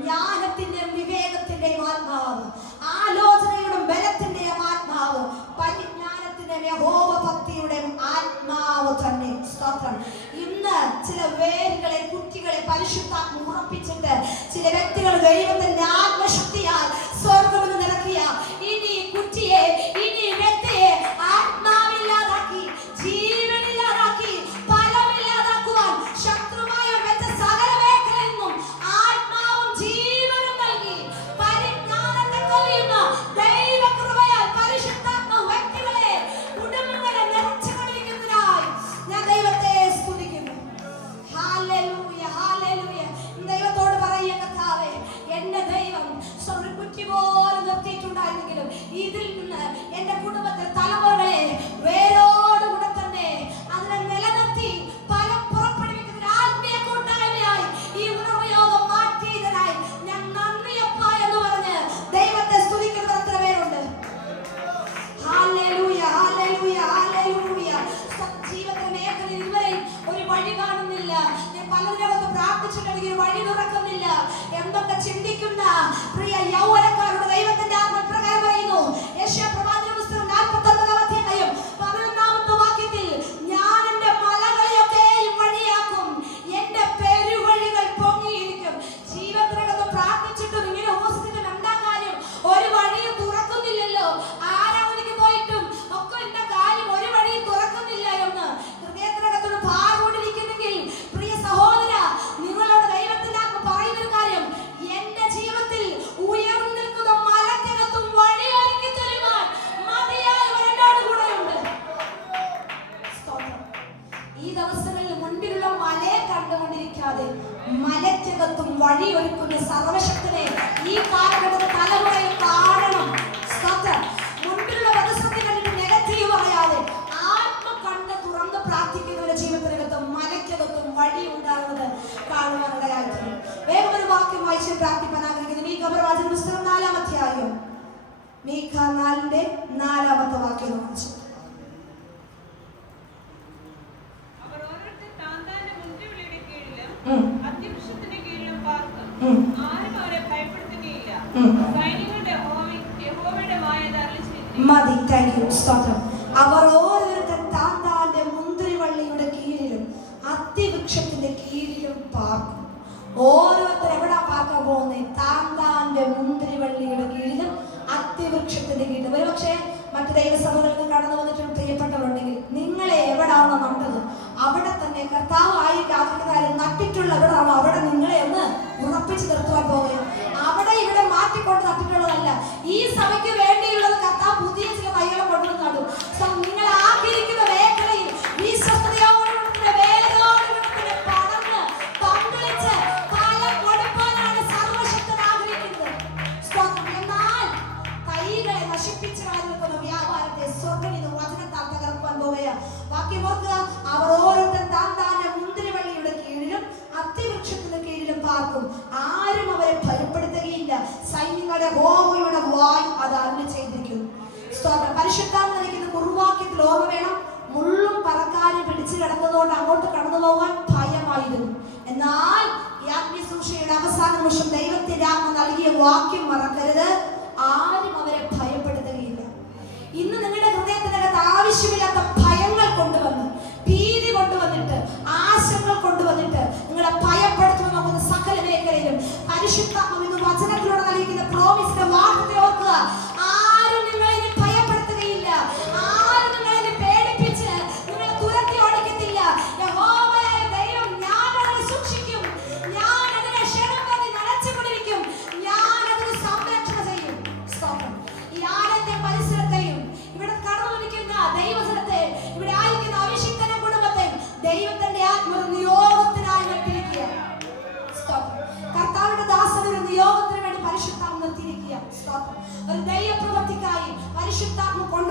ജ്ഞാനത്തിന്റെയും വിവേകത്തിന്റെയും ആത്മാവ്, ആലോചനയുടെയും ബലത്തിന്റെയും ആത്മാവ്, പരിജ്ഞാനത്തിന്റെയും യഹോവഭക്തിയുടെയും ആത്മാവ് തന്നെ. സ്തോത്രം. ഇന്ന് ചില വേരുകളെ, കുറ്റികളെ പരിശുദ്ധാത്മ ഉറപ്പിച്ചിട്ട് ചില വ്യക്തികൾ ദൈവത്തിന്റെ ആത്മശക്തിയാൽ സ്വർഗ്ഗമെന്ന് നിലക്കിയ ഇനി കുറ്റിയെ, ഇനി വ്യക്തിയെ ആത്മാവില്ലാതാക്കി, ജീവനില്ലാതാക്കി, ഫലമില്ലാതാക്കുവാൻ ശത്രുവായ വെച്ച സകല മേഖലയിൽ നിന്നും ആത്മാവും ജീവനും നൽകി പരിജ്ഞാനത്തെ കവിയുന്ന ദൈവകൃപയാൽ പരിശുദ്ധാത്മ വ്യക്തികളെ, കുടുംബങ്ങളെ നിറച്ചുകൊണ്ടിരിക്കുന്നതിനായി ഞാൻ ദൈവത്തെ സ്തുതിക്കുന്നു. Hallelujah, hallelujah. ദൈവത്തോട് പറയുക, കർത്താവേ, എന്റെ ദൈവം സ്വർഗ്ഗക്കുറ്റി പോലെ നിർത്തിയിട്ടുണ്ടായിരുന്നെങ്കിലും ഇതിൽ നിന്ന് എന്റെ കുടുംബത്തിൽ തലമുറകളെ വേരോടുകൂടെ തന്നെ അതിനെ നിലനിർത്തി ഫലം പുറപ്പെടുവിക്കുന്ന ആത്മീയ കൂട്ടായ്മയായി ഈ ഉണർവ് യോഗം മാറ്റിയതിനായി ഞാൻ നന്ദിയപ്പ എന്ന് പറഞ്ഞ് ദൈവത്തെ സ്തുതിക്കുന്നത് എത്ര പേരുണ്ട്? ഹല്ലേലൂയ, ഹല്ലേലൂയ, ഹല്ലേലൂയ. ജീവിതത്തിന്റെ മേഖലയിൽ ഇതുവരെയും ഒരു വഴി കാണുന്നില്ല. പലതിനകത്ത് പ്രാർത്ഥിച്ചിട്ടുണ്ടെങ്കിൽ വഴി തുറക്കുന്നില്ല. എന്തൊക്കെ ചിന്തിക്കുന്ന പ്രിയ യൗവനക്കാരുടെ ദൈവത്തിന്റെ ആത്മപ്രകാരം പറയുന്നു. യെശയ്യാ പ്രവാചക പുസ്തകം 49-ാം മീഖ 4:4 വാക്യം വായിച്ചു. അവർ ഓരോരുത്തർ താന്താന്റെ മുന്തിരിവള്ളിയുടെ കീഴിലും അത്തിവൃക്ഷത്തിന്റെ കീഴിലും പാർക്കും. ആരും അവരെ ഭയപ്പെടുത്തുകയില്ല. സൈന്യങ്ങളുടെ യഹോവയുടെ വായ് അരുളിച്ചെയ്തിരിക്കുന്നു. മതി. Thank you. സ്തോത്രം. അവർ ഓരോരുത്തർ താന്താന്റെ മുന്തിരിവള്ളിയുടെ കീഴിലും അത്തിവൃക്ഷത്തിന്റെ കീഴിലും പാർക്കും. ഓരോരുത്തർ എവിടാ പാർക്കാൻ പോകുന്നത്? താന്താന്റെ മുന്തിരിവള്ളിയുടെ കീഴിലും അത്തിവൃക്ഷത്തിന്റെ കീഴിലും. ഒരു പക്ഷേ മറ്റു ദൈവസഭകളിൽ കടന്നു വന്നിട്ടുള്ള പ്രിയപ്പെട്ടവരുണ്ടെങ്കിൽ നിങ്ങളെ എവിടാണോ നട്ടത് അവിടെ തന്നെ കർത്താവ് ആയിരിക്കും നട്ടിട്ടുള്ള എവിടാണോ അവിടെ നിങ്ങളെ ഒന്ന് ഉറപ്പിച്ച് നിർത്തുവാൻ പോകുകയും അവിടെ ഇവിടെ മാറ്റിക്കൊണ്ട് നട്ടിട്ടുള്ളതല്ല. ഈ സഭയ്ക്ക് വേണ്ടിയുള്ളത് കർത്താവ് പുതിയ ചില തൈകളെ കൊണ്ടുവന്ന് നടും. നിങ്ങൾ ആഗ്രഹിക്കുന്ന മേഖലയിൽ വിശ്വസ്തയോടെ വേരോടെ പടർന്ന് പങ്കുവെച്ച് ഫലം കൊടുക്കാനാണ് സർവശക്തൻ ആഗ്രഹിക്കുന്നത്. എന്നാൽ തൈകളെ നശിപ്പിച്ച് കളഞ്ഞിരിക്കുന്ന വ്യാപാരത്തെ സ്വർഗ്ഗം ഇത് വചനത്താൽ തകർക്കാൻ പോകുകയാണ്. വാക്യം ഓർക്കുക. അവർ ഓരോരുത്തർ താന്താന്റെ മുന്തിരിവള്ളിയുടെ കീഴിലും അത്തിവൃക്ഷത്തിന്റെ കീഴിലും പാർക്കും. ആരും അവരെ ഭയപ്പെടുത്തുകയില്ല. സൈന്യങ്ങളുടെ യഹോവയുടെ വായ് അത് അരുളിച്ചെയ്തിരിക്കുന്നു. സ്തോത്രം. പരിശുദ്ധാത്മ നയിക്കുന്ന കുറുവാക്യത്തിൽ ഓർമ്മ വേണം. മുള്ളും പറക്കാനും പിടിച്ചു കിടന്നതുകൊണ്ട് അങ്ങോട്ട് കടന്നു പോകാൻ ഭയമായിരുന്നു. എന്നാൽ ഈ ആത്മീയസൂക്ഷയുടെ അവസാന നിമിഷം ദൈവത്തിന്റെ ആത്മ നൽകിയ വാക്യം മറക്കരുത്. ആരും അവരെ ഭയപ്പെടുത്തുകയില്ല. ഇന്ന് നിങ്ങളുടെ ഹൃദയത്തിനകത്ത് ആവശ്യമില്ലാത്ത ഭയങ്ങൾ കൊണ്ടുവന്ന് ഭീതി കൊണ്ടുവന്നിട്ട് ആശങ്കകൾ കൊണ്ടുവന്നിട്ട് നിങ്ങളെ ഭയപ്പെടുത്തുമെന്ന് നോക്കുന്ന സകല മേഖലയിലും പരിശുദ്ധാത്മ ഇന്ന് വചനത്തിലൂടെ നൽകിക്കുന്ന പ്രോമിസിന്റെ വാർത്തത്തെ ഓർക്കുക. ആരും നിങ്ങളെ ഭയപ്പെടുത്തുകയില്ല. ആരും നിങ്ങളെ പേടിപ്പിച്ച് നിങ്ങളെ തുരത്തി ഓടിക്കത്തില്ല. യഹോവയായ ദൈവം ഞാൻ അതിനെ സൂക്ഷിക്കും. ഞാൻ അതിനെ ക്ഷണമതി നനച്ചുകൊണ്ടിരിക്കും. ഞാൻ അതിന് സംരക്ഷണ ചെയ്യും. ഈ ആലയത്തെ പരിസരത്തെയും ഇവിടെ കടന്നുവന്നിരിക്കുന്ന ദൈവജനത്തെ ഇവിടെ ആയിരിക്കുന്ന അഭിഷിക്തന കുടുംബത്തെ ദൈവത്തിന്റെ ആത്മ നിയോഗത്തിനായി നട്ടിരിക്കുക. കർത്താവിന്റെ ദാസൻ ഒരു നിയോഗത്തിന് വേണ്ടി പരിശുദ്ധാത്മ നിർത്തിയിരിക്കുക. ഒരു ദൈവപ്രവൃത്തിക്കായി പരിശുദ്ധാത്മ കൊണ്ട്